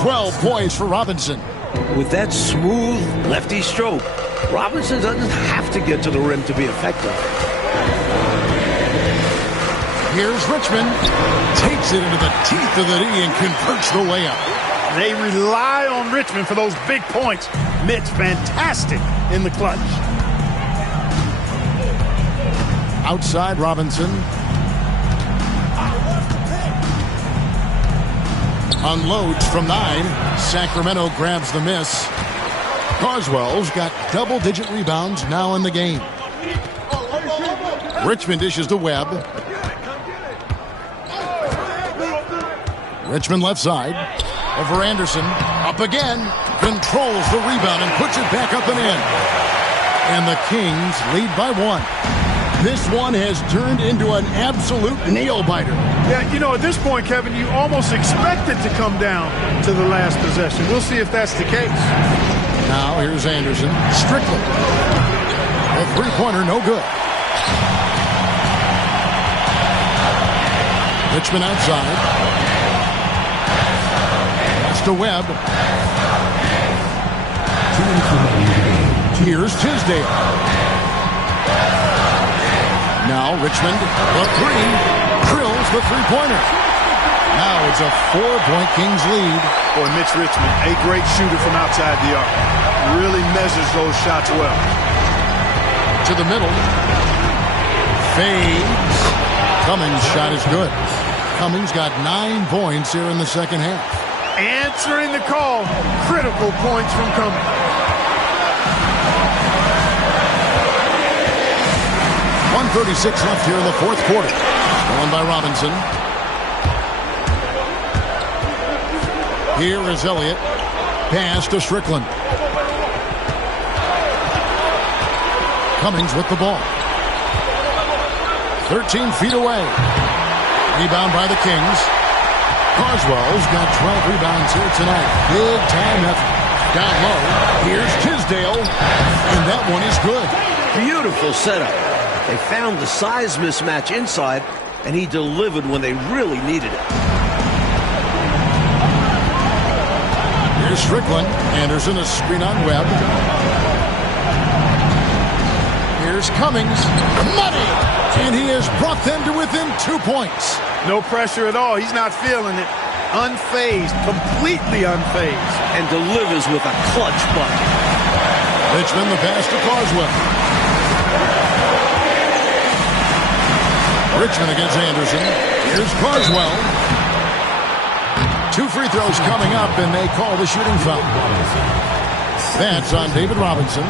12 points for Robinson. With that smooth lefty stroke, Robinson doesn't have to get to the rim to be effective. Here's Richmond. Takes it into the teeth of the D and converts the layup. They rely on Richmond for those big points. Mitch, fantastic in the clutch. Outside Robinson. Unloads from 9. Sacramento grabs the miss. Carswell's got double-digit rebounds now in the game. Richmond dishes to Webb. Richmond left side. Over Anderson. Up again. Controls the rebound and puts it back up and in. And the Kings lead by 1. This one has turned into an absolute nail-biter. Yeah, you know, at this point, Kevin, you almost expect it to come down to the last possession. We'll see if that's the case. Now here's Anderson. Strickland. A three-pointer, no good. Richmond outside. Pass to Webb. Here's Tisdale. Now Richmond, the three, drills the three-pointer. Now it's a 4-point Kings lead. Boy, Mitch Richmond, a great shooter from outside the arc. Really measures those shots well. To the middle. Fades. Cummings' shot is good. Cummings got 9 points here in the second half. Answering the call. Critical points from Cummings. 1:36 left here in the fourth quarter. Stolen by Robinson. Here is Elliott. Pass to Strickland. Cummings with the ball. 13 feet away. Rebound by the Kings. Carswell's got 12 rebounds here tonight. Big time effort. Down low. Here's Tisdale. And that one is good. Beautiful setup. They found the size mismatch inside, and he delivered when they really needed it. Here's Strickland. Anderson, a screen on Webb. Here's Cummings. Money! And he has brought them to within 2 points. No pressure at all. He's not feeling it. Unfazed. Completely unfazed. And delivers with a clutch bucket. Richmond, the pass to Carswell. Richmond against Anderson. Here's Carswell. 2 free throws coming up, and they call the shooting foul. That's on David Robinson.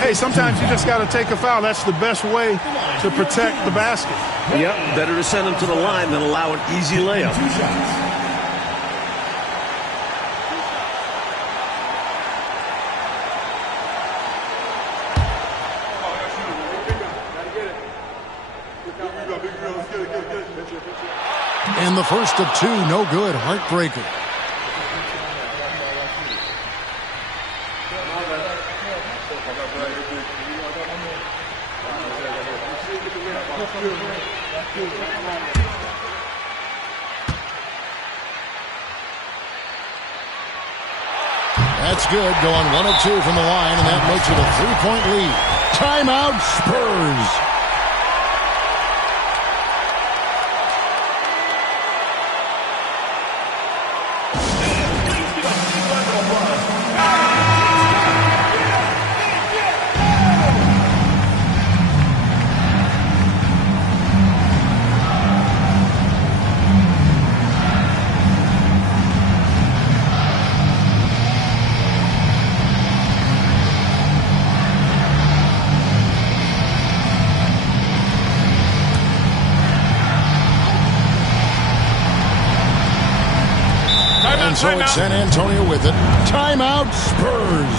Hey, sometimes you just got to take a foul. That's the best way to protect the basket. Yep, better to send him to the line than allow an easy layup. And the first of 2, no good. Heartbreaker. That's good. Going 1 of 2 from the line, and that makes it a 3-point lead. Timeout, Spurs. And so it's San Antonio with it. Timeout, Spurs.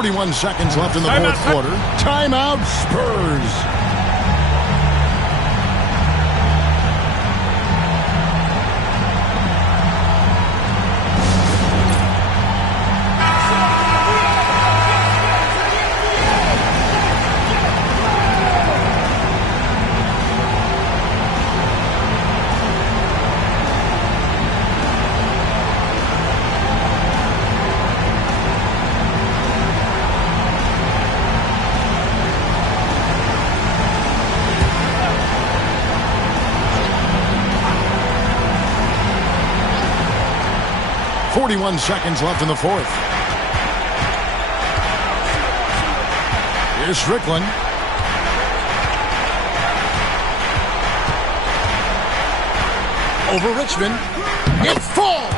41 seconds left in the fourth quarter. Timeout, Spurs. Seconds left in the fourth. Here's Strickland. Over Richmond. It falls!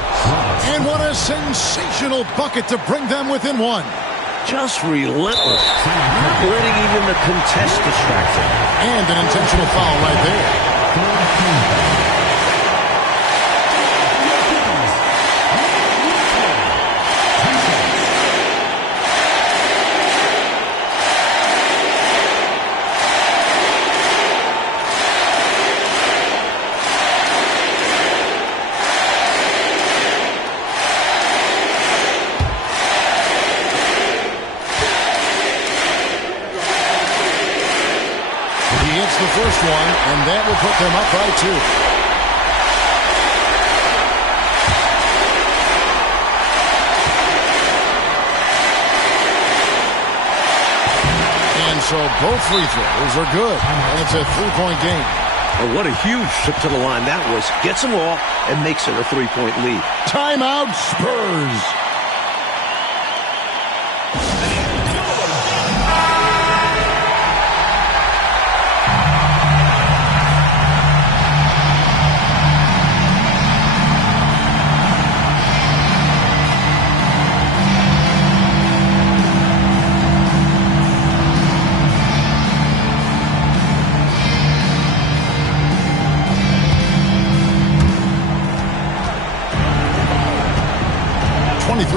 And what a sensational bucket to bring them within one. Just relentless. Not letting even the contest distract him. And an intentional foul right there. The first one, and that will put them up by 2. And so both free throws are good, and it's a 3-point game. Oh, what a huge trip to the line that was. Gets them all and makes it a 3-point lead. Timeout, Spurs.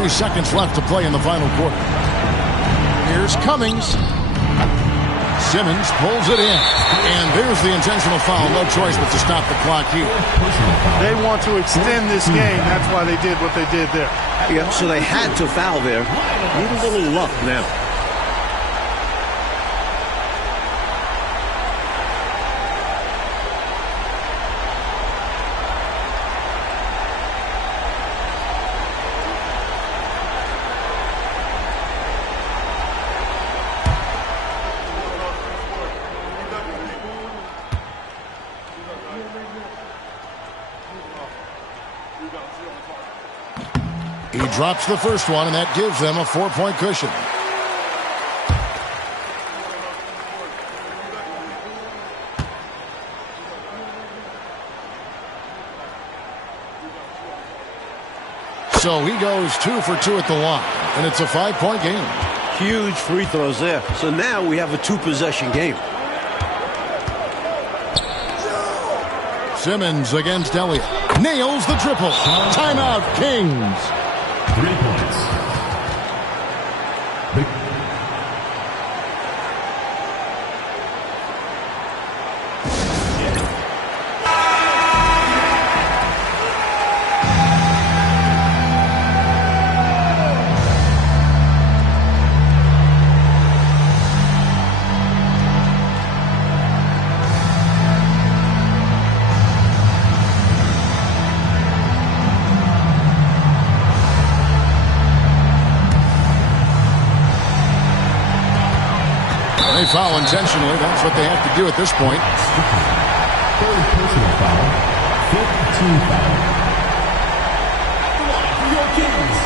Seconds left to play in the final quarter. Here's Cummings. Simmons pulls it in. And there's the intentional foul. No choice but to stop the clock here. They want to extend this game. That's why they did what they did there. Yeah, so they had to foul there. Need a little luck now. He drops the first one, and that gives them a 4-point cushion. So he goes 2 for 2 at the line, and it's a 5-point game. Huge free throws there. So now we have a 2-possession game. Simmons against Elliott. Nails the triple. Timeout, Kings. 3 points. They foul intentionally. That's what they have to do at this point. Third personal foul. 5th team foul. At the line for your Kings,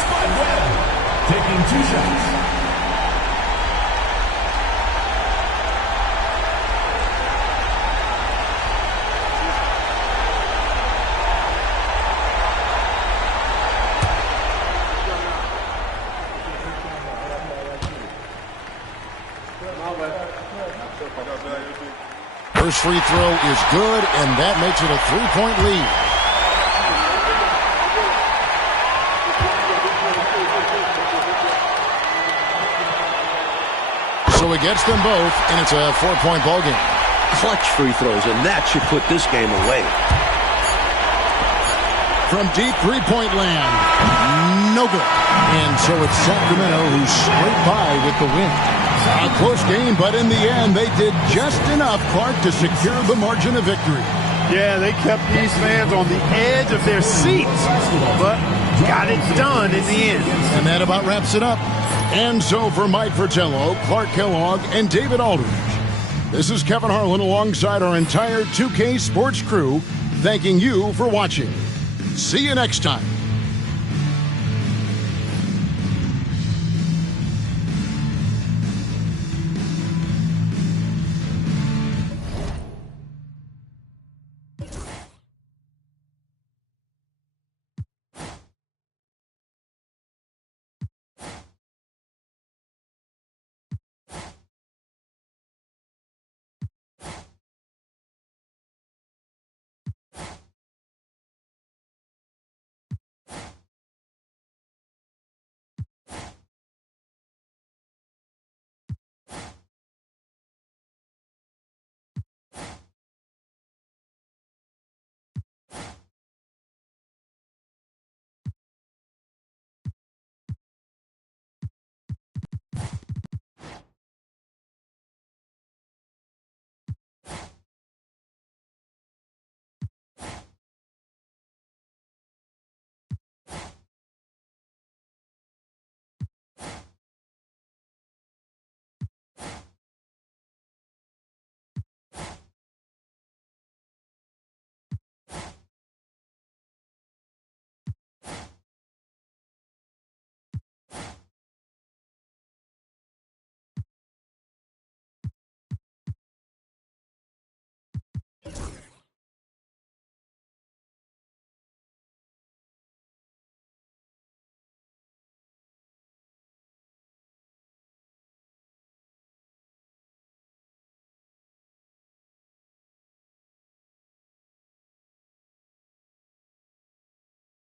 Spud Webb, taking 2 shots. First free throw is good, and that makes it a 3-point lead. So he gets them both, and it's a 4-point ball game. Clutch free throws, and that should put this game away. From deep three-point land, no good. And so it's Sacramento who scraped by with the win. A close game, but in the end, they did just enough, Clark, to secure the margin of victory. Yeah, they kept these fans on the edge of their seats, but got it done in the end. And that about wraps it up. And so for Mike Fratello, Clark Kellogg, and David Aldridge, this is Kevin Harlan alongside our entire 2K Sports crew, thanking you for watching. See you next time.